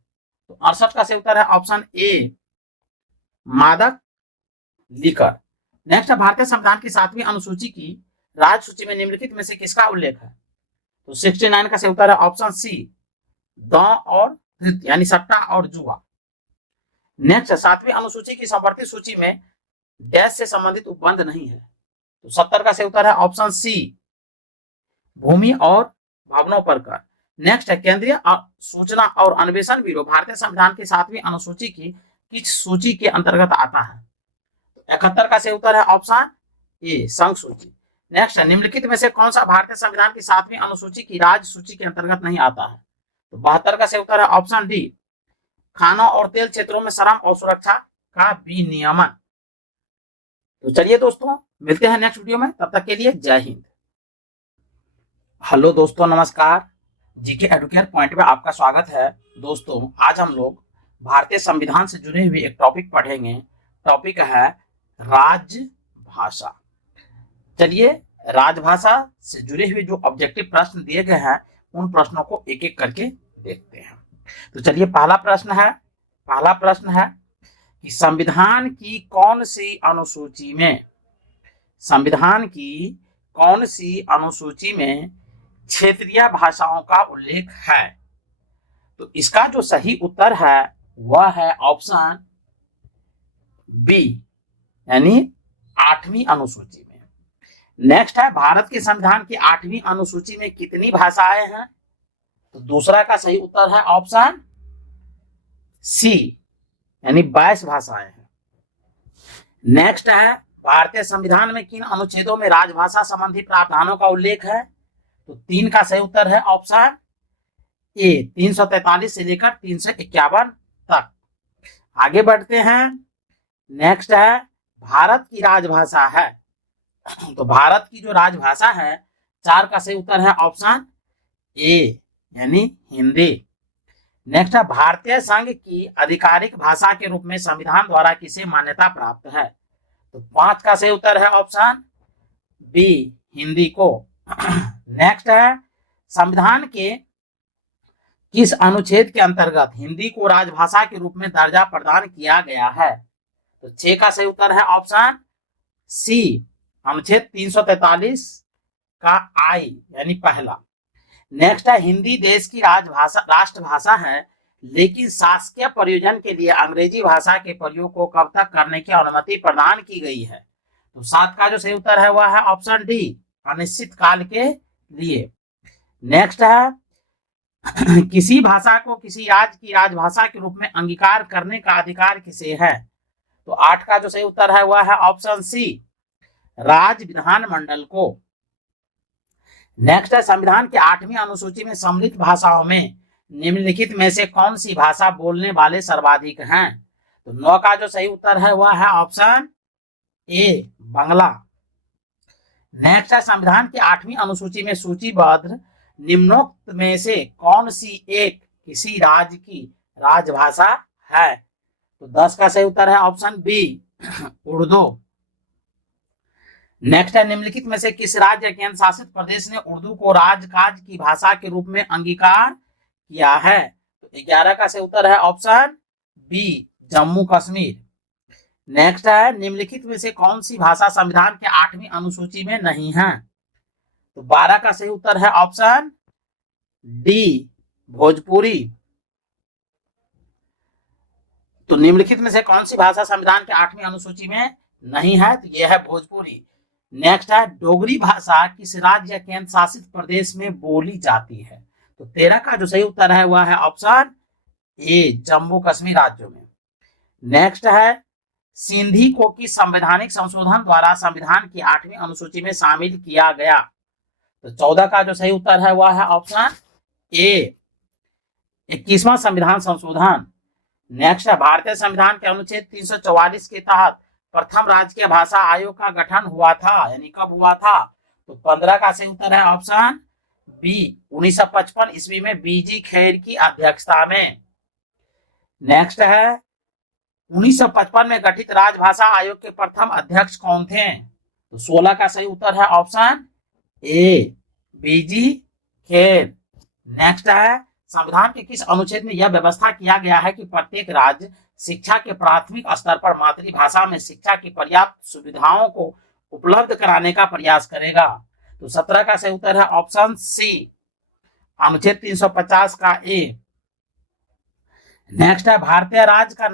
तो 68 का सही उत्तर है ऑप्शन ए, मादक लिकर। नेक्स्ट, भारतीय संविधान की 7वीं अनुसूची की राज्य सूची में निम्नलिखित में से किसका उल्लेख है? तो 69 का सही उत्तर है ऑप्शन सी, दांव और धृत यानी सट्टा और जुआ। नेक्स्ट, 7वीं अनुसूची की संवर्ती सूची में डैश से संबंधित उपबंध नहीं है। तो 70 का सही उत्तर है ऑप्शन सी, भूमि और भवनों पर कर। नेक्स्ट है, केंद्रीय सूचना और अन्वेषण ब्यूरो भारतीय संविधान की 7वीं अनुसूची की किस सूची के अंतर्गत आता है? तो 71 का सही उत्तर है ऑप्शन ए, संघ सूची। नेक्स्ट है, निम्नलिखित में से कौन सा भारतीय संविधान की 7वीं अनुसूची की राज्य सूची के अंतर्गत नहीं आता है? तो 72 का सही उत्तर है ऑप्शन डी, खानों और तेल क्षेत्रों में श्रम और सुरक्षा का विनियमन। तो चलिए दोस्तों, मिलते हैं नेक्स्ट वीडियो में, तब तक के लिए जय हिंद। हेलो दोस्तों, नमस्कार। जीके एडुकेयर पॉइंट में आपका स्वागत है। दोस्तों, आज हम लोग भारतीय संविधान से जुड़े हुए एक टॉपिक पढ़ेंगे। टॉपिक है राजभाषा। चलिए, राजभाषा से जुड़े हुए जो ऑब्जेक्टिव प्रश्न दिए गए हैं उन प्रश्नों को एक एक करके देखते हैं। तो चलिए, पहला प्रश्न है कि संविधान की कौन सी अनुसूची में क्षेत्रीय भाषाओं का उल्लेख है? तो इसका जो सही उत्तर है वह है ऑप्शन बी, यानी 8वीं अनुसूची में। नेक्स्ट है, भारत के संविधान की 8वीं अनुसूची में कितनी भाषाएं हैं? तो दूसरा का सही उत्तर है ऑप्शन सी, यानी 22 भाषाएं हैं। नेक्स्ट है, भारतीय संविधान में किन अनुच्छेदों में राजभाषा संबंधी प्रावधानों का उल्लेख है? तो 3 का सही उत्तर है ऑप्शन ए, 343 से लेकर 351 तक। आगे बढ़ते हैं। नेक्स्ट है, भारत की राजभाषा है। तो भारत की जो राजभाषा है, 4 का सही उत्तर है ऑप्शन ए, यानी हिंदी। नेक्स्ट है, भारतीय संघ की आधिकारिक भाषा के रूप में संविधान द्वारा किसे मान्यता प्राप्त है? तो 5 का सही उत्तर है ऑप्शन बी, हिंदी को। नेक्स्ट है, संविधान के किस अनुच्छेद के अंतर्गत हिंदी को राजभाषा के रूप में दर्जा प्रदान किया गया है? तो 6 का सही उत्तर है ऑप्शन सी, अनुच्छेद 343 का आई, यानी पहला। नेक्स्ट है, हिंदी देश की राष्ट्रभाषा है, लेकिन शासकीय प्रयोजन के लिए अंग्रेजी भाषा के प्रयोग को कब तक करने की अनुमति प्रदान की गई है? तो 7 का जो सही उत्तर है वह है ऑप्शन डी, अनिश्चित काल के लिए। नेक्स्ट है, किसी भाषा को किसी राज्य की राजभाषा के रूप में अंगीकार करने का अधिकार किसे है? तो 8 का जो सही उत्तर है वह है ऑप्शन सी, राज्य विधानमंडल को। नेक्स्ट है, संविधान की 8वीं अनुसूची में सम्मिलित भाषाओं में निम्नलिखित में से कौन सी भाषा बोलने वाले सर्वाधिक हैं? तो 9 का जो सही उत्तर है वह है ऑप्शन ए, बांग्ला। नेक्स्ट है, संविधान की 8वीं अनुसूची में सूचीबद्ध निम्नोक्त में से कौन सी एक किसी राज्य की राजभाषा है। तो 10 का सही उत्तर है ऑप्शन बी उर्दू। नेक्स्ट है, निम्नलिखित में से किस राज्य केंद्र शासित प्रदेश ने उर्दू को राजकाज की भाषा के रूप में अंगीकार किया है? तो 11 का सही उत्तर है option B Jammu Kashmir. Next है, निम्नलिखित में से कौन सी भाषा संविधान के 8वीं अनुसूची में नहीं है? तो 12 का सही उत्तर है ऑप्शन डी भोजपुरी। तो निम्नलिखित में से कौन सी भाषा संविधान के 8वीं अनुसूची में नहीं है? तो यह है भोजपुरी। नेक्स्ट है, डोगरी भाषा किस राज्य केंद्र शासित प्रदेश में बोली जाती है? तो 13 का जो सही उत्तर है वह है ऑप्शन ए जम्मू कश्मीर राज्यों में। नेक्स्ट है, सिंधी को किस संवैधानिक संशोधन द्वारा संविधान की 8वीं अनुसूची में शामिल किया गया? तो 14 का जो सही उत्तर है वह है ऑप्शन ए 21वां संविधान संशोधन। नेक्स्ट है, भारतीय संविधान के अनुच्छेद 344 के तहत प्रथम राजकीय भाषा आयोग का गठन हुआ था, यानी कब हुआ था? तो 15 का सही उत्तर है ऑप्शन बी 1955 ईस्वी में बीजी खैर की अध्यक्षता में। नेक्स्ट है, 1955 में गठित राजभाषा आयोग के प्रथम अध्यक्ष कौन थे? तो 16 का सही उत्तर है ऑप्शन ए बीजी खैर। नेक्स्ट है, संविधान के किस अनुच्छेद में यह व्यवस्था किया गया है कि प्रत्येक राज्य शिक्षा के प्राथमिक स्तर पर मातृभाषा में शिक्षा की पर्याप्त सुविधाओं को उपलब्ध कराने का प्रयास करेगा? तो 17 का सही उत्तर है ऑप्शन सी अनुच्छेद 350 का ए। नेक्स्ट है, भारतीय राज्य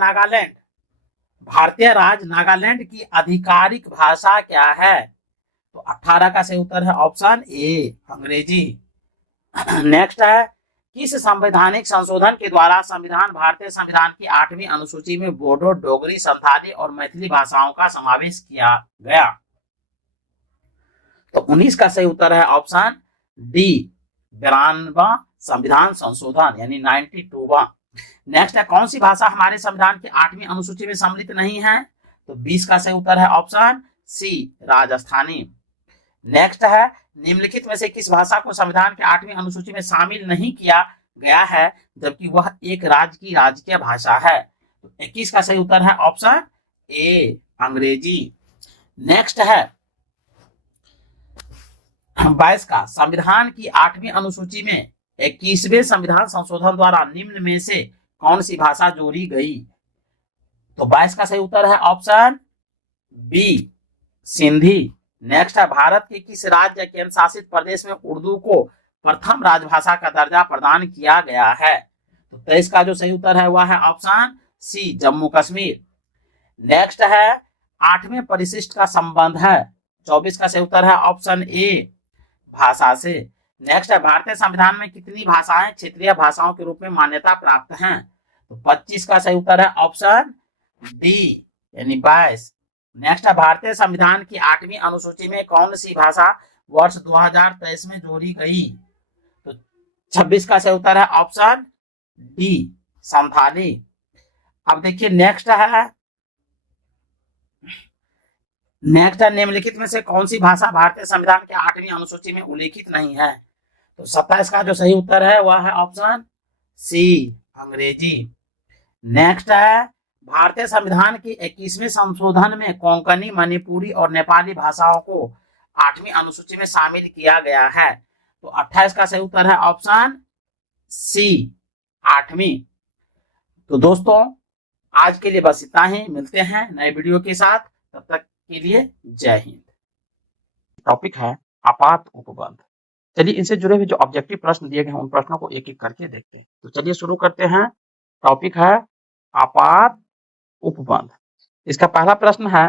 नागालैंड की आधिकारिक भाषा क्या है? तो 18 का सही उत्तर है ऑप्शन ए अंग्रेजी। नेक्स्ट है, किस संवैधानिक संशोधन के द्वारा भारतीय संविधान की 8वीं अनुसूची में बोडो, डोगरी, संथाली और मैथिली भाषाओं का समावेश किया गया? तो 19 का सही उत्तर है ऑप्शन डी 92वां संविधान संशोधन यानी 92वां। नेक्स्ट है, कौन सी भाषा हमारे संविधान की 8वीं अनुसूची में सम्मिलित नहीं है? तो 20 का सही उत्तर है ऑप्शन सी राजस्थानी। नेक्स्ट है, निम्नलिखित में से किस भाषा को संविधान के 8वीं अनुसूची में शामिल नहीं किया गया है जबकि वह एक राज्य की राजकीय भाषा है? तो 21 का सही उत्तर है ऑप्शन ए अंग्रेजी। नेक्स्ट है 22 का, संविधान की 8वीं अनुसूची में 21वें संविधान संशोधन द्वारा निम्न में से कौन सी भाषा जोड़ी गई? तो 22 का सही उत्तर है ऑप्शन बी सिंधी। नेक्स्ट है, भारत के किस राज्य केंद्र शासित प्रदेश में उर्दू को प्रथम राजभाषा का दर्जा प्रदान किया गया है? तो 23 का जो सही उत्तर है वह है option C Jammu Kashmir. Next है, 8वें परिशिष्ट का संबंध है? 24 का सही उत्तर है ऑप्शन ए भाषा से। नेक्स्ट है, भारतीय संविधान में कितनी भाषाएं क्षेत्रीय भाषाओं के रूप में मान्यता प्राप्त हैं? तो 25 का सही उत्तर है ऑप्शन डी यानी 22। नेक्स्ट है, भारतीय संविधान की 8वीं अनुसूची में कौन सी भाषा वर्ष 2023 में जोड़ी गई? तो 26 का सही उत्तर है ऑप्शन डी संथाली। अब देखिए नेक्स्ट है, निम्नलिखित में से कौन सी भाषा भारतीय संविधान के 8वीं अनुसूची में उल्लेखित नहीं है? तो 27 का जो सही उत्तर है वह है ऑप्शन सी अंग्रेजी। नेक्स्ट है, भारतीय संविधान की 21वें संशोधन में कोंकणी, मणिपुरी और नेपाली भाषाओं को 8वीं अनुसूची में शामिल किया गया है? तो 28 का सही उत्तर है ऑप्शन सी 8वीं। तो दोस्तों आज के लिए बस इतना ही, मिलते हैं नए वीडियो के साथ, तब तक के लिए जय हिंद। टॉपिक है आपात उपबंध। चलिए इनसे जुड़े हुए जो ऑब्जेक्टिव प्रश्न दिए गए हैं उन प्रश्नों को एक एक करके देखते हैं। तो चलिए शुरू करते हैं। टॉपिक है आपात उपबंध। इसका पहला प्रश्न है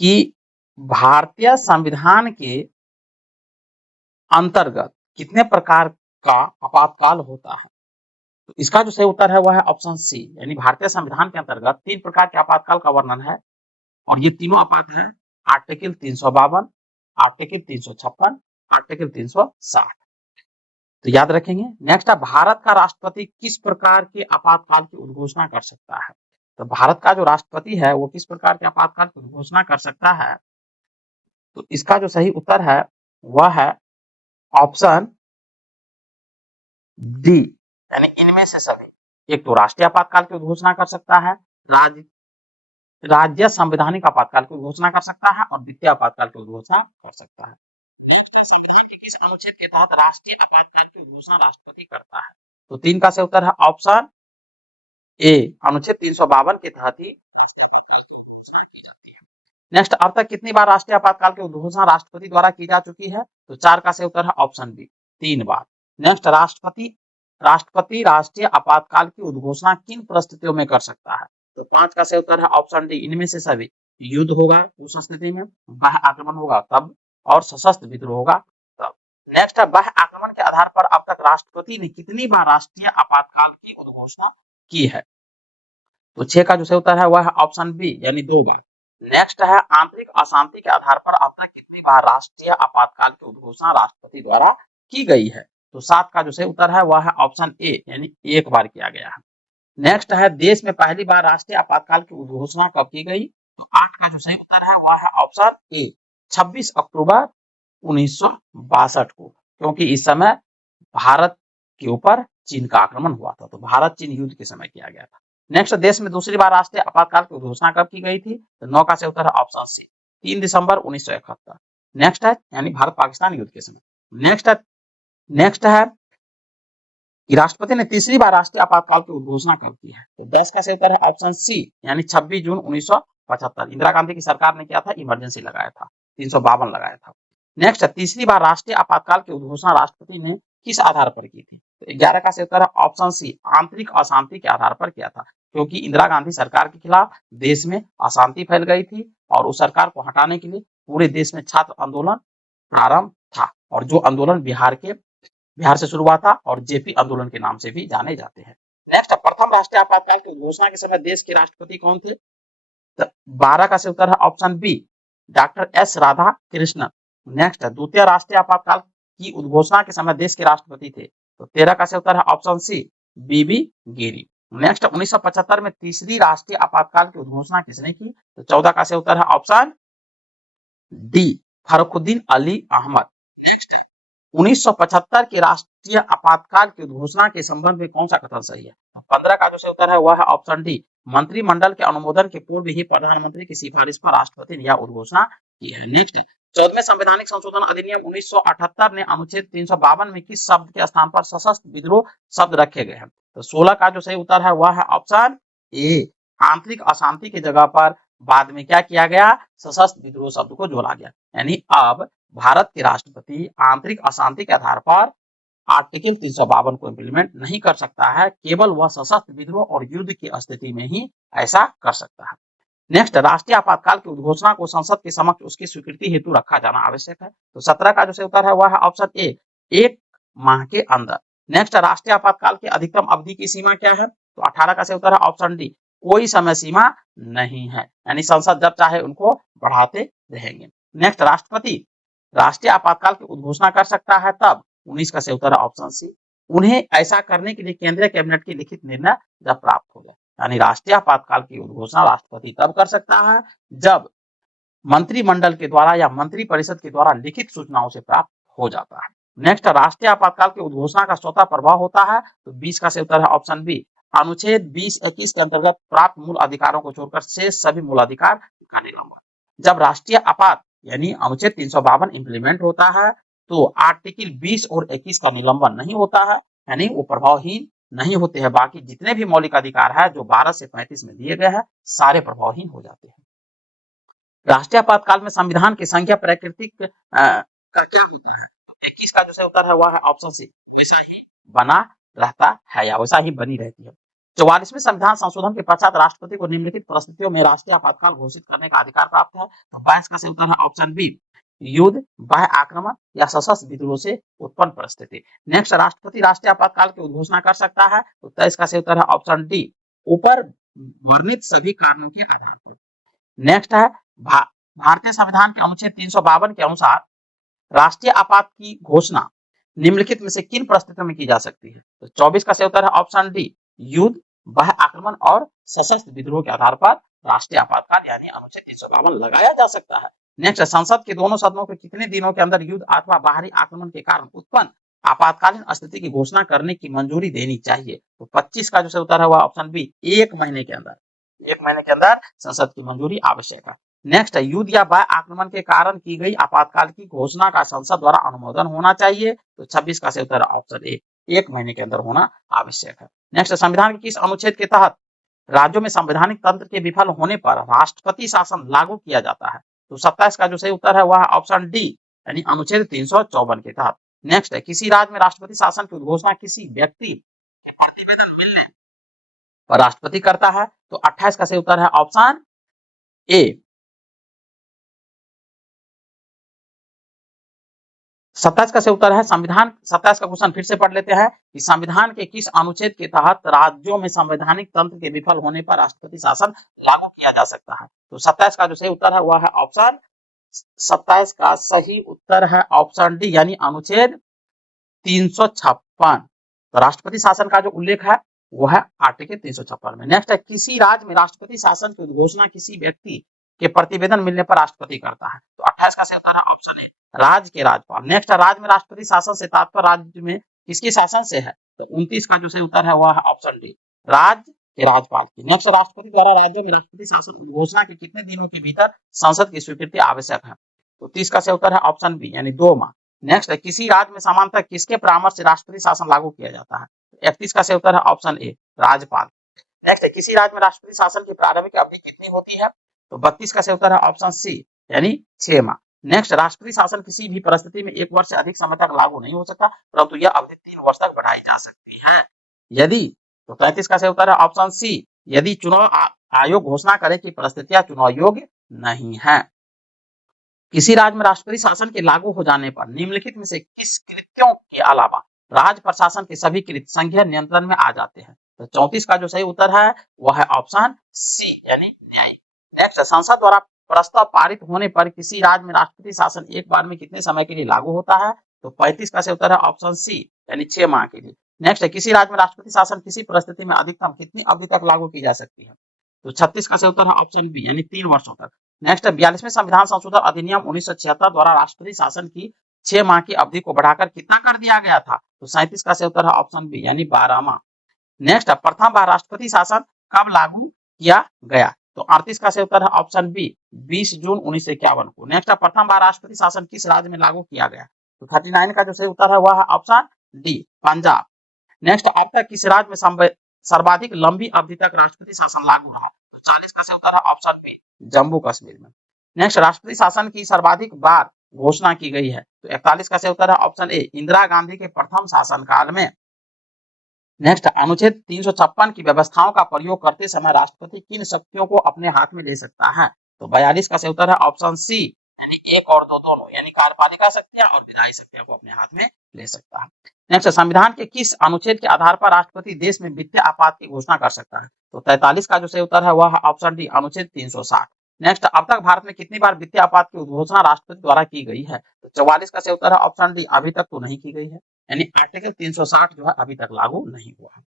कि भारतीय संविधान के अंतर्गत कितने प्रकार का आपातकाल होता है? तो इसका जो सही उत्तर है वह है ऑप्शन सी यानी भारतीय संविधान के अंतर्गत 3 प्रकार के आपातकाल का वर्णन है और ये तीनों आपात है आर्टिकल 352, आर्टिकल 356, आर्टिकल 360। तो याद रखेंगे। नेक्स्ट है, भारत का राष्ट्रपति किस प्रकार के आपातकाल की उद्घोषणा कर सकता है? तो भारत का जो राष्ट्रपति है वो किस प्रकार के आपातकाल की उद्घोषणा कर सकता है? तो इसका जो सही उत्तर है वह है ऑप्शन डी यानी इनमें से सभी। एक तो राष्ट्रीय आपातकाल की घोषणा कर सकता है, राज्य संवैधानिक आपातकाल की घोषणा कर सकता है और द्वितीय आपातकाल की घोषणा कर सकता है। संविधान के किस अनुच्छेद के तहत राष्ट्रीय आपातकाल की घोषणा राष्ट्रपति करता है? तो 3 का से उत्तर है ऑप्शन ए, अनुच्छेद 352 के तहत ही राष्ट्रीय आपातकाल की घोषणा की जाती है। नेक्स्ट, अब तक कितनी बार राष्ट्रीय आपातकाल की घोषणा राष्ट्रपति द्वारा की जा चुकी है? तो 4 का से उत्तर है ऑप्शन बी, 3 बार। नेक्स्ट, राष्ट्रपति राष्ट्रीय आपातकाल की उद्घोषणा किन परिस्थितियों में कर सकता है? तो 5 का से उत्तर है ऑप्शन डी, इनमें से सभी। युद्ध होगा उस स्थिति में, बाह्य आक्रमण होगा तब, और सशस्त्र विद्रोह होगा तब। नेक्स्ट है, बाह्य आक्रमण के आधार पर अब तक राष्ट्रपति ने कितनी बार राष्ट्रीय आपातकाल की उद्घोषणा की है? तो 6 का जो सही उत्तर है वह है ऑप्शन बी, यानी 2 बार। नेक्स्ट है, आंतरिक अशांति के आधार पर अब तक कितनी बार राष्ट्रीय आपातकाल की उद्घोषणा राष्ट्रपति द्वारा की गई है? तो 7 का जो सही उत्तर है वह है ऑप्शन ए, यानी 1 बार किया गया है। नेक्स्ट है, देश में पहली बार राष्ट्रीय आपातकाल की घोषणा कब की गई? तो 8 का जो सही उत्तर है वह है ऑप्शन ए, 26 अक्टूबर 1962 को, क्योंकि इस समय भारत के ऊपर चीन का आक्रमण हुआ था, तो भारत चीन युद्ध के समय किया गया था। नेक्स्ट, देश में दूसरी बार राष्ट्रीय आपातकाल की घोषणा कब की गई थी? तो 9 का सही उत्तर है ऑप्शन सी, 3 दिसंबर 1971। नेक्स्ट है, यानी भारत पाकिस्तान युद्ध के समय। नेक्स्ट है कि राष्ट्रपति ने तीसरी बार राष्ट्रीय आपातकाल की घोषणा कब की है? तो 10 का सही उत्तर है ऑप्शन सी, यानी 26 जून 1975। इंदिरा गांधी की सरकार ने किया था, इमरजेंसी लगाया था, 352 लगाया था। नेक्स्ट, तीसरी बार राष्ट्रीय आपातकाल की घोषणा राष्ट्रपति ने किस आधार पर की थी? तो 11 का सही उत्तर है ऑप्शन सी, आंतरिक अशांति के आधार पर किया था, क्योंकि इंदिरा गांधी सरकार के खिलाफ देश में अशांति फैल गई थी और उस सरकार को हटाने के लिए पूरे देश में छात्र आंदोलन प्रारंभ था, और जो आंदोलन बिहार से शुरू हुआ था और जेपी आंदोलन के नाम से भी जाने जाते हैं। नेक्स्ट, प्रथम राष्ट्रीय आपातकाल की घोषणा के समय देश के राष्ट्रपति कौन थे? तो 12 का सही उत्तर है option B, doctor S Radhakrishnan. Next, द्वितीय राष्ट्रीय आपातकाल की उद्घोषणा के समय देश के राष्ट्रपति थे? तो 13 का सही उत्तर है ऑप्शन सी, बीबी गिरी। नेक्स्ट, 1975 में तीसरी राष्ट्रीय आपातकाल की उद्घोषणा किसने की? तो 14 का सही उत्तर है option D, Fakhruddin Ali Ahmed. Next, 1975 के राष्ट्रीय आपातकाल की घोषणा के संबंध में कौन सा कथन सही है? 15 का जो सही उत्तर है वह है ऑप्शन डी, मंत्रिमंडल के अनुमोदन के पूर्व ही प्रधानमंत्री की सिफारिश पर राष्ट्रपति ने यह उद्घोषणा की है। नेक्स्ट, 14वें संवैधानिक संशोधन अधिनियम 1978 ने अनुच्छेद 352 में किस शब्द के स्थान पर सशस्त्र विद्रोह शब्द रखे गए हैं? तो 16 का जो सही उत्तर है वह है ऑप्शन ए, आंतरिक अशांति की जगह पर बाद में क्या किया गया? सशस्त्र विद्रोह शब्द को जोड़ा गया। यानी अब भारत के राष्ट्रपति आंतरिक अशांति के आधार पर आर्टिकल 352 को इम्प्लीमेंट नहीं कर सकता है, केवल वह सशस्त्र विद्रोह और युद्ध की स्थिति में ही ऐसा कर सकता है। नेक्स्ट, राष्ट्रीय आपातकाल की उद्घोषणा को संसद के समक्ष उसकी स्वीकृति हेतु रखा जाना आवश्यक है। तो 17 का जो सही उत्तर है वह है ऑप्शन ए, 1 माह के अंदर। नेक्स्ट, राष्ट्रीय आपातकाल की अधिकतम अवधि की सीमा क्या है? तो 18 का सही उत्तर है ऑप्शन डी, कोई समय सीमा नहीं है, यानी संसद जब चाहे उनको बढ़ाते रहेंगे। नेक्स्ट, राष्ट्रपति राष्ट्रीय आपातकाल की उद्घोषणा कर सकता है तब, 19 का सही उत्तर है ऑप्शन सी, उन्हें ऐसा करने के लिए केंद्रीय कैबिनेट की लिखित निर्णय जब प्राप्त हो जाए। यानी राष्ट्रीय आपातकाल की उद्घोषणा राष्ट्रपति तब कर सकता है जब मंत्रिमंडल के द्वारा या मंत्री परिषद के द्वारा लिखित सूचनाओं से प्राप्त हो जाता है। नेक्स्ट, राष्ट्रीय आपातकाल की उद्घोषणा का स्वतः प्रभाव होता है। तो 20 का सही उत्तर है ऑप्शन बी, अनुच्छेद 20-21 के अंतर्गत प्राप्त मूल अधिकारों को छोड़कर शेष सभी मूल अधिकार का निलंबन। जब राष्ट्रीय आपात यानी अनुच्छेद 352 इंप्लीमेंट होता है तो आर्टिकल 20 और 21 का निलंबन नहीं होता है, यानी वो प्रभावहीन नहीं होते हैं। बाकी जितने भी मौलिक अधिकार है जो 12 से 35 में दिए गए हैं सारे प्रभावहीन हो जाते हैं। राष्ट्रीय आपातकाल में संविधान की संख्या प्राकृतिक का क्या होता है? 21 का जो सही उत्तर है वह है ऑप्शन सी, वैसा ही बना रहता है या वैसा ही बनी रहती है। 44वें संविधान संशोधन के पश्चात राष्ट्रपति को निम्नलिखित परिस्थितियों में राष्ट्रीय आपातकाल घोषित करने का अधिकार प्राप्त है। तो 22 का सही उत्तर है ऑप्शन बी, युद्ध, बाह्य आक्रमण या सशस्त्र विद्रोह से उत्पन्न परिस्थिति। नेक्स्ट, राष्ट्रपति राष्ट्रीय आपातकाल की घोषणा कर सकता है। तो 23 का सही उत्तर है ऑप्शन डी, ऊपर वर्णित सभी कारणों के आधार पर। नेक्स्ट है, भारतीय संविधान के अनुच्छेद 352 के अनुसार राष्ट्रीय आपात की घोषणा निम्नलिखित में से किन परिस्थितियों में की जा सकती है? तो 24 का सही उत्तर है ऑप्शन डी, युद्ध, बाह्य आक्रमण और सशस्त्र विद्रोह के आधार पर राष्ट्रीय आपातकाल यानी अनुच्छेद 352 लगाया जा सकता है। नेक्स्ट, संसद के दोनों सदनों के कितने दिनों के अंदर युद्ध अथवा बाहरी आक्रमण के कारण उत्पन्न आपातकालीन स्थिति की घोषणा करने की मंजूरी देनी चाहिए। तो 25 का जो सही उत्तर है वह ऑप्शन बी, 1 महीने के अंदर, 1 महीने के अंदर संसद की मंजूरी आवश्यक है। नेक्स्ट है, युद्ध या बाह्य आक्रमण के कारण की गई आपातकाल की घोषणा का संसद द्वारा अनुमोदन होना चाहिए। तो 26 का सही उत्तर है ऑप्शन ए, 1 महीने के अंदर होना आवश्यक है। नेक्स्ट, संविधान के किस अनुच्छेद के तहत राज्यों में संवैधानिक तंत्र के विफल होने पर राष्ट्रपति शासन लागू किया जाता है? तो 27 का जो सही उत्तर है वह ऑप्शन डी, यानी अनुच्छेद 354 के तहत। नेक्स्ट है, किसी राज्य में राष्ट्रपति शासन की उद्घोषणा किसी व्यक्ति के प्रतिवेदन मिलने पर राष्ट्रपति करता है? तो 28 का सही उत्तर है ऑप्शन ए। 27 का सही उत्तर है संविधान। 27 का क्वेश्चन फिर से पढ़ लेते हैं कि संविधान के किस अनुच्छेद के तहत राज्यों में संवैधानिक तंत्र के विफल होने पर राष्ट्रपति शासन लागू किया जा सकता है? तो 27 का जो सही उत्तर है वह है ऑप्शन, 27 का सही उत्तर है ऑप्शन डी, यानी अनुच्छेद 356। तो राष्ट्रपति शासन का जो उल्लेख है वह है आर्टिकल 356 में। नेक्स्ट है, किसी राज्य में राष्ट्रपति शासन की उद्घोषणा किसी व्यक्ति के प्रतिवेदन मिलने पर राष्ट्रपति करता है? तो 28 का सही उत्तर है ऑप्शन ए, राज्य के राज्यपाल। नेक्स्ट, राज्य में राष्ट्रपति शासन से तात्पर्य राज्य में किसके शासन से है? तो 29 का जो सही उत्तर है वह है ऑप्शन डी, राज्य के राज्यपाल की। नेक्स्ट, राष्ट्रपति द्वारा राज्यों में राष्ट्रपति शासन उद्घोषणा के कितने दिनों के भीतर संसद की स्वीकृति आवश्यक है? तो 30 का सही उत्तर है ऑप्शन बी, यानी 2 माह। नेक्स्ट है, किसी राज्य में समानतः किसके परामर्श से राष्ट्रपति शासन लागू किया जाता है? 31 का सही उत्तर है ऑप्शन ए, राज्यपाल। नेक्स्ट है, किसी राज्य में राष्ट्रपति शासन की प्रारंभिक अवधि कितनी होती है? तो 32 का सही उत्तर है ऑप्शन सी, यानी 6 माह। नेक्स्ट, राष्ट्रपति शासन किसी भी परिस्थिति में 1 वर्ष से अधिक समय तक लागू नहीं हो सकता, परंतु यह अवधि 3 वर्ष तक बढ़ाई जा सकती है यदि। तो 33 का सही उत्तर है ऑप्शन सी, यदि चुनाव आयोग घोषणा करे कि परिस्थितियां चुनाव योग्य नहीं है। किसी राज्य में राष्ट्रपति शासन के लागू हो जाने पर निम्नलिखित में से किस कृत्यों के अलावा राज्य प्रशासन के सभी कृत्य संघीय नियंत्रण में आ जाते हैं? तो 34 का जो सही उत्तर है वह है ऑप्शन सी, यानी न्यायिक। नेक्स्ट, संसद द्वारा प्रस्ताव पारित होने पर किसी राज्य में राष्ट्रपति शासन एक बार में कितने समय के लिए लागू होता है? तो 35 का सही उत्तर है ऑप्शन सी, यानी 6 माह के लिए। नेक्स्ट है, किसी राज्य में राष्ट्रपति शासन किसी परिस्थिति में अधिकतम कितनी अवधि तक लागू की जा सकती है? तो 36 का सही उत्तर है ऑप्शन बी, यानी 3 वर्षों तक। नेक्स्ट, 42वें संविधान संशोधन अधिनियम 1976 द्वारा राष्ट्रपति शासन की 6 माह की अवधि को बढ़ाकर कितना कर दिया गया था? तो 37 का सही उत्तर है ऑप्शन बी, यानी 12 माह। नेक्स्ट, प्रथम बार राष्ट्रपति शासन कब लागू किया गया? तो 38 का सही उत्तर है ऑप्शन बी, 20 जून 1951 को। नेक्स्ट, प्रथम बार राष्ट्रपति शासन किस राज्य में लागू किया गया? तो 39 का जो सही उत्तर है वह है ऑप्शन डी, पंजाब। नेक्स्ट, अब तक किस राज्य में सर्वाधिक लंबी अवधि तक राष्ट्रपति शासन लागू रहा? तो 40 का सही उत्तर है ऑप्शन बी, जम्मू कश्मीर में। नेक्स्ट, राष्ट्रपति शासन की सर्वाधिक बार घोषणा की गई है? तो 41 का सही उत्तर है ऑप्शन ए, इंदिरा गांधी के प्रथम शासनकाल में। नेक्स्ट, अनुच्छेद 356 की व्यवस्थाओं का प्रयोग करते समय राष्ट्रपति किन शक्तियों को अपने हाथ में ले सकता है? तो 42 का सही उत्तर है ऑप्शन सी, यानी 1 और 2 दोनों, यानी कार्यपालिका शक्तियां और विधायी शक्तियों को अपने हाथ में ले सकता है। नेक्स्ट, संविधान के किस अनुच्छेद के आधार पर राष्ट्रपति देश में वित्तीय आपात की घोषणा कर सकता है? तो 43 का जो सही उत्तर है वह है ऑप्शन डी, अनुच्छेद 360। नेक्स्ट, अब तक भारत में कितनी बार वित्तीय आपात की घोषणा राष्ट्रपति द्वारा की गई है? तो 44 का सही उत्तर है ऑप्शन डी, अभी तक तो नहीं की गई है, यानी आर्टिकल 360 जो है अभी तक लागू नहीं हुआ है।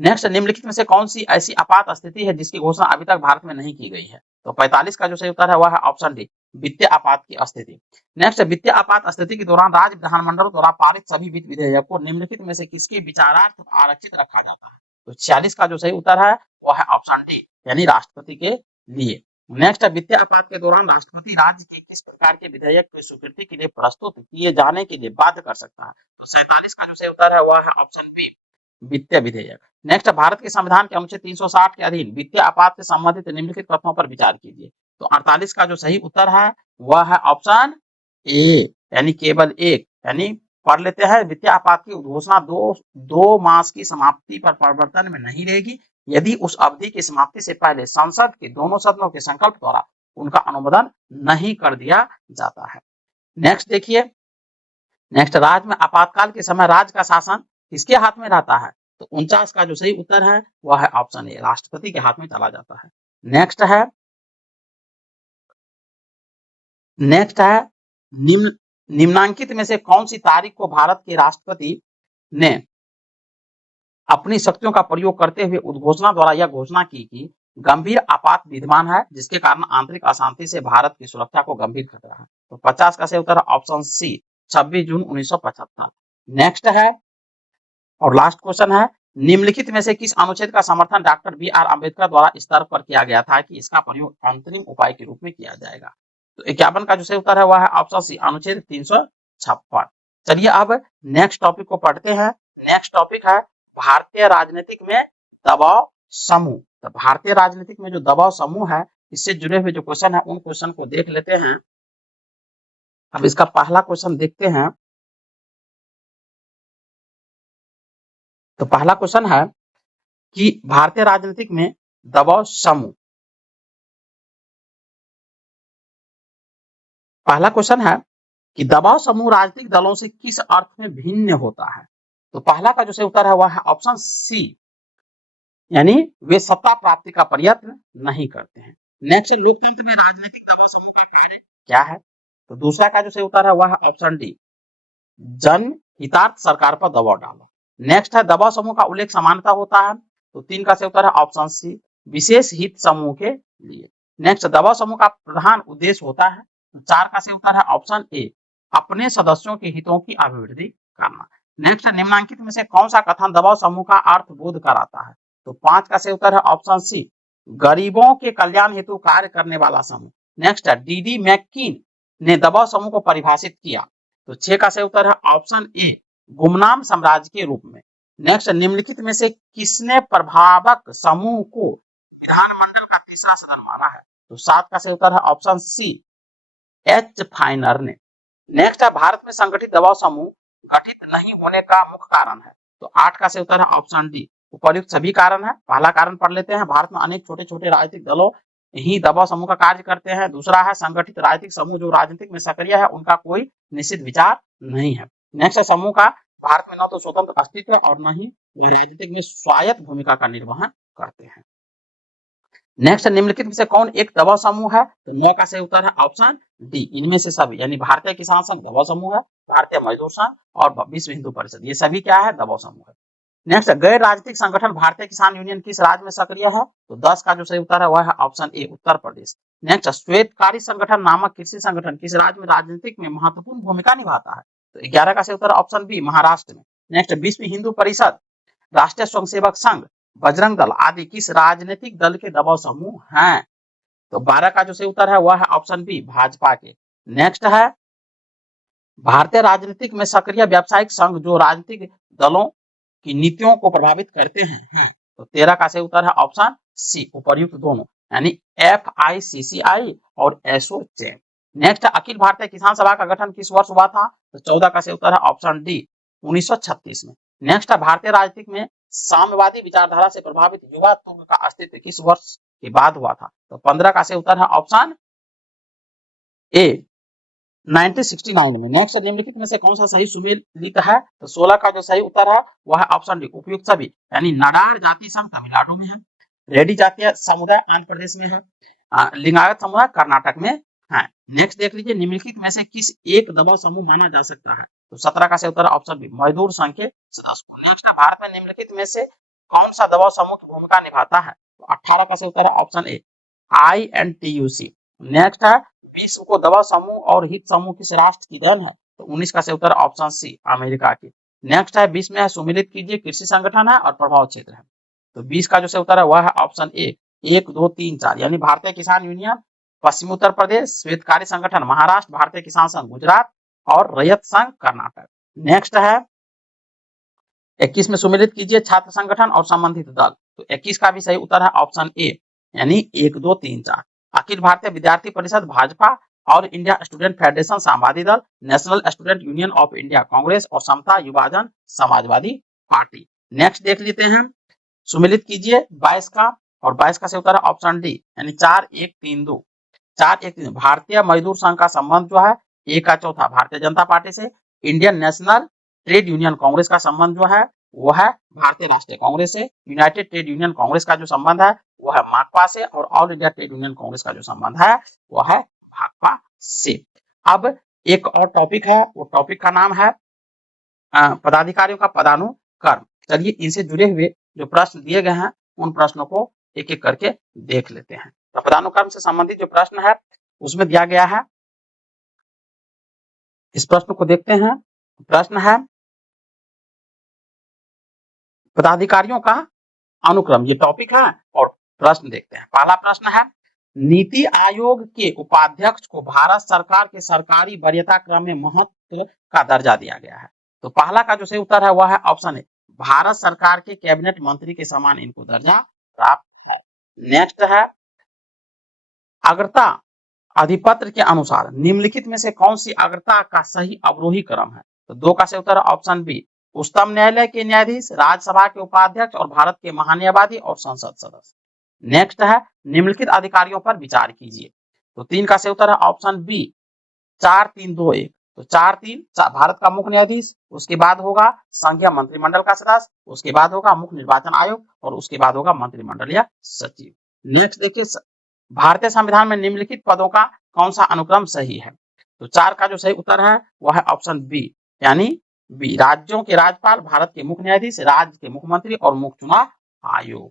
नेक्स्ट, निम्नलिखित में से कौन सी ऐसी आपात स्थिति है जिसकी घोषणा अभी तक भारत में नहीं की गई है? तो 45 का जो सही उत्तर है वह है ऑप्शन डी, वित्तीय आपात की स्थिति। नेक्स्ट, वित्तीय आपात स्थिति के दौरान राज्य विधानमंडल द्वारा पारित सभी वित्त विधेयक को निम्नलिखित में से किसके विचारार्थ आरक्षित रखा जाता है? तो 46 का जो सही उत्तर है वह है ऑप्शन डी, यानी राष्ट्रपति के लिए। नेक्स्ट, वित्तीय आपात के दौरान राष्ट्रपति राज्य के किस प्रकार के विधेयक की स्वीकृति के लिए प्रस्तुत किए जाने के लिए बाध्य कर सकता है? तो 47 का जो सही उत्तर है वह है ऑप्शन बी, वित्तीय विधेयक। नेक्स्ट, भारत के संविधान के अनुच्छेद 360 के अधीन वित्तीय आपात से संबंधित निम्नलिखित कथनों पर विचार कीजिए। तो 48 का जो सही उत्तर है वह है ऑप्शन ए, यानी केवल एक, यानी पढ़ लेते हैं, वित्तीय आपात की घोषणा दो मास की समाप्ति पर परिवर्तन में नहीं रहेगी यदि उस अवधि की समाप्ति से पहले संसद के दोनों सदनों के संकल्प द्वारा उनका अनुमोदन नहीं कर दिया जाता है। नेक्स्ट देखिए, नेक्स्ट, राज्य में आपातकाल के समय राज्य का शासन किसके हाथ में रहता है? तो 49 का जो सही उत्तर है वह है ऑप्शन ए, राष्ट्रपति के हाथ में चला जाता है। नेक्स्ट है निम्नांकित में से कौन सी तारीख को भारत के राष्ट्रपति ने अपनी शक्तियों का प्रयोग करते हुए उद्घोषणा द्वारा यह घोषणा की कि गंभीर आपात विद्यमान है जिसके कारण आंतरिक अशांति से भारत की सुरक्षा को गंभीर खतरा है? तो 50 का सही उत्तर है ऑप्शन सी, 26 जून 1975। नेक्स्ट है और लास्ट क्वेश्चन है, निम्नलिखित में से किस अनुच्छेद का समर्थन डॉक्टर बी आर अम्बेडकर द्वारा इस तर्क पर किया गया था कि इसका प्रयोग अंतरिम उपाय के रूप में किया जाएगा? तो 51 का जो सही उत्तर है वह है ऑप्शन सी, अनुच्छेद 356। चलिए अब नेक्स्ट टॉपिक को पढ़ते हैं। नेक्स्ट टॉपिक है भारतीय राजनीतिक में दबाव समूह। तो भारतीय राजनीतिक में जो दबाव समूह है, इससे जुड़े हुए जो क्वेश्चन है उन क्वेश्चन को देख लेते हैं। अब इसका पहला क्वेश्चन देखते हैं। तो पहला क्वेश्चन है कि भारतीय राजनीतिक में दबाव समूह, पहला क्वेश्चन है कि दबाव समूह राजनीतिक दलों से किस अर्थ में भिन्न होता है? तो पहला का जो सही उत्तर है वह है ऑप्शन सी, यानी वे सत्ता प्राप्ति का प्रयत्न नहीं करते हैं। नेक्स्ट, लोकतंत्र में राजनीतिक दबाव समूह का कार्य क्या है? तो दूसरा का जो सही उत्तर है वह है ऑप्शन डी, जन हितार्थ सरकार पर दबाव डालो। नेक्स्ट है, दबाव समूह का उल्लेख समानता होता है। तो 3 का सही उत्तर है ऑप्शन सी, विशेष हित समूह के लिए। नेक्स्ट, दबाव समूह का प्रधान उद्देश्य होता है। तो 4 का सही उत्तर है ऑप्शन ए, अपने सदस्यों के हितों की अभिवृद्धि करना। नेक्स्ट, निम्नलिखित में से कौन सा कथन दबाव समूह का अर्थ बोध कराता है? तो 5 का सही उत्तर है ऑप्शन सी, गरीबों के कल्याण हेतु कार्य करने वाला समूह। नेक्स्ट है, डी मैकिन ने दबाव समूह को परिभाषित किया। तो 6 का सही उत्तर है ऑप्शन ए, गुमनाम साम्राज्य के रूप में। नेक्स्ट, निम्नलिखित में से किसने प्रभावक समूह को विधानमंडल का तीसरा सदन माना है? तो 7 का सही उत्तर है ऑप्शन सी, एच फाइनर ने। नेक्स्ट है, भारत में संगठित दबाव समूह गठित नहीं होने का मुख्य कारण है। तो 8 का सही उत्तर है ऑप्शन डी, उपर्युक्त सभी कारण है। पहला कारण पढ़ लेते हैं, भारत में अनेक छोटे छोटे राजनीतिक दलों ही दबाव समूह का कार्य करते हैं। दूसरा है, संगठित राजनीतिक समूह जो राजनीतिक में सक्रिय है उनका कोई निश्चित विचार नहीं है। नेक्स्ट है, समूह का भारत में न तो स्वतंत्र अस्तित्व और न ही वह राजनीतिक में स्वायत्त भूमिका का निर्वहन करते हैं। नेक्स्ट, निम्नलिखित में से कौन एक दबाव समूह है? तो 9 का सही उत्तर है ऑप्शन डी, इनमें से सभी, यानी भारतीय किसान संघ दबाव समूह है, भारतीय मजदूर संघ और विश्व हिंदू परिषद, ये सभी क्या है? दबाव समूह है। नेक्स्ट, गैर राजनीतिक संगठन भारतीय किसान यूनियन किस राज्य में सक्रिय है? तो 10 का जो सही उत्तर है वह है ऑप्शन ए, उत्तर प्रदेश। नेक्स्ट, श्वेतकारी संगठन नामक कृषि संगठन किस राज्य में राजनीतिक में महत्वपूर्ण भूमिका निभाता है? तो 11 का सही उत्तर ऑप्शन बी, महाराष्ट्र में। नेक्स्ट, विश्व हिंदू परिषद, राष्ट्रीय स्वयंसेवक संघ, बजरंग दल आदि किस राजनीतिक दल के दबाव समूह हैं? तो 12 का जो सही उत्तर है वह है ऑप्शन बी, भाजपा के। नेक्स्ट है, भारतीय राजनीतिक में सक्रिय व्यावसायिक संघ जो राजनीतिक दलों की नीतियों को प्रभावित करते हैं। तो 13 का सही उत्तर है ऑप्शन सी, उपर्युक्त दोनों, यानी FICCI और एसोचैम। नेक्स्ट, अखिल भारतीय किसान सभा का गठन किस वर्ष हुआ था? तो 14 का सही उत्तर है ऑप्शन डी, 1936 में। नेक्स्ट, भारतीय राजनीतिक में साम्यवादी विचारधारा से प्रभावित युवा तुंग का अस्तित्व किस वर्ष के बाद हुआ था? तो 15 का सही उत्तर है ऑप्शन ए, 1969 में। नेक्स्ट, निम्नलिखित में से कौन सा सही सुमेलित है? तो 16 का जो सही उत्तर है वह है ऑप्शन डी, उपयुक्त सभी, यानी नाडार जाति संघ तमिलनाडु में है, रेड्डी जातीय समुदाय आंध्र प्रदेश में है, लिंगायत समुदाय कर्नाटक में है। नेक्स्ट देख लीजिए, निम्नलिखित में से किस एक दबाव समूह माना जा सकता है? तो 17 का सही उत्तर है ऑप्शन बी, मजदूर संघ के सदस्य को। नेक्स्ट, भारत में निम्नलिखित में से कौन सा दबाव समूह की भूमिका निभाता है? तो 18 का सही उत्तर है ऑप्शन ए, INTUC। नेक्स्ट है, विश्व को दबाव समूह और हित समूह किस राष्ट्र की देन है? तो 19 का सही उत्तर ऑप्शन सी, अमेरिका की। नेक्स्ट है, 20 में है, सुमिलित कीजिए, कृषि संगठन है और प्रभाव क्षेत्र है। तो 20 का जो सही उत्तर है वह है ऑप्शन ए, 1 2 3 4, यानी भारतीय किसान यूनियन पश्चिमी उत्तर प्रदेश, श्वेतकारी संगठन महाराष्ट्र, भारतीय किसान संघ गुजरात और रैयत संघ कर्नाटक। नेक्स्ट है, 21 में सुमिलित कीजिए, छात्र संगठन और संबंधित दल। तो 21 का भी सही उत्तर है ऑप्शन ए, यानी 1 2 3 4, अखिल भारतीय विद्यार्थी परिषद भाजपा और इंडिया स्टूडेंट फेडरेशन सामवादी दल, national student union of India Congress और समता युवाजन समाजवादी पार्टी। नेक्स्ट देख लेते हैं, सुमिलित कीजिए 22 का, और 22 का सही उत्तर है ऑप्शन डी, यानी 4 1 3 2, 4 1 3। भारतीय मजदूर संघ का संबंध जो है 1 का चौथा भारतीय जनता पार्टी से, Indian national trade union Congress का संबंध जो है वो है भारतीय राष्ट्रीय कांग्रेस से, यूनाइटेड ट्रेड यूनियन कांग्रेस का जो संबंध है वो है माकपा से, और all India trade union Congress का जो संबंध है वो है भाकपा से। अब एक और टॉपिक है, वो टॉपिक का नाम है पदाधिकारियों का पदानुक्रम। चलिए, इनसे जुड़े हुए जो प्रश्न दिए गए हैं उन प्रश्नों को एक एक करके देख लेते हैं। तो पदानुक्रम से संबंधित जो प्रश्न है उसमें दिया गया है, इस प्रश्न को देखते हैं। प्रश्न है, पदाधिकारियों का अनुक्रम, ये टॉपिक है। और प्रश्न देखते हैं। पहला प्रश्न है, नीति आयोग के उपाध्यक्ष को भारत सरकार के सरकारी वरीयता क्रम में महत्व का दर्जा दिया गया है। तो पहला का जो सही उत्तर है वह है ऑप्शन ए, भारत सरकार के कैबिनेट मंत्री के समान इनको दर्जा प्राप्त है। नेक्स्ट है, अग्रता अधिपत्र के अनुसार निम्नलिखित में से कौन सी अग्रता का सही अवरोही क्रम है? तो दो का सही उत्तर है ऑप्शन बी, उच्चतम न्यायालय के न्यायाधीश, राज्यसभा के उपाध्यक्ष और भारत के महान्यायवादी और संसद सदस्य। नेक्स्ट है, निम्नलिखित अधिकारियों पर विचार कीजिए। तो तीन का सही उत्तर है ऑप्शन बी, 4-3-2-1। तो 4-3 भारत का मुख्य न्यायाधीश, उसके बाद होगा संघीय मंत्रिमंडल का सदस्य, उसके बाद होगा मुख्य निर्वाचन आयोग और उसके बाद होगा मंत्रिमंडलीय सचिव। नेक्स्ट देखिए, भारतीय संविधान में निम्नलिखित पदों का कौन सा अनुक्रम सही है? तो 4 का जो सही उत्तर है वह है ऑप्शन बी, यानी बी, राज्यों के राज्यपाल, भारत के मुख्य न्यायाधीश, राज्य के मुख्यमंत्री और मुख्य चुनाव आयोग।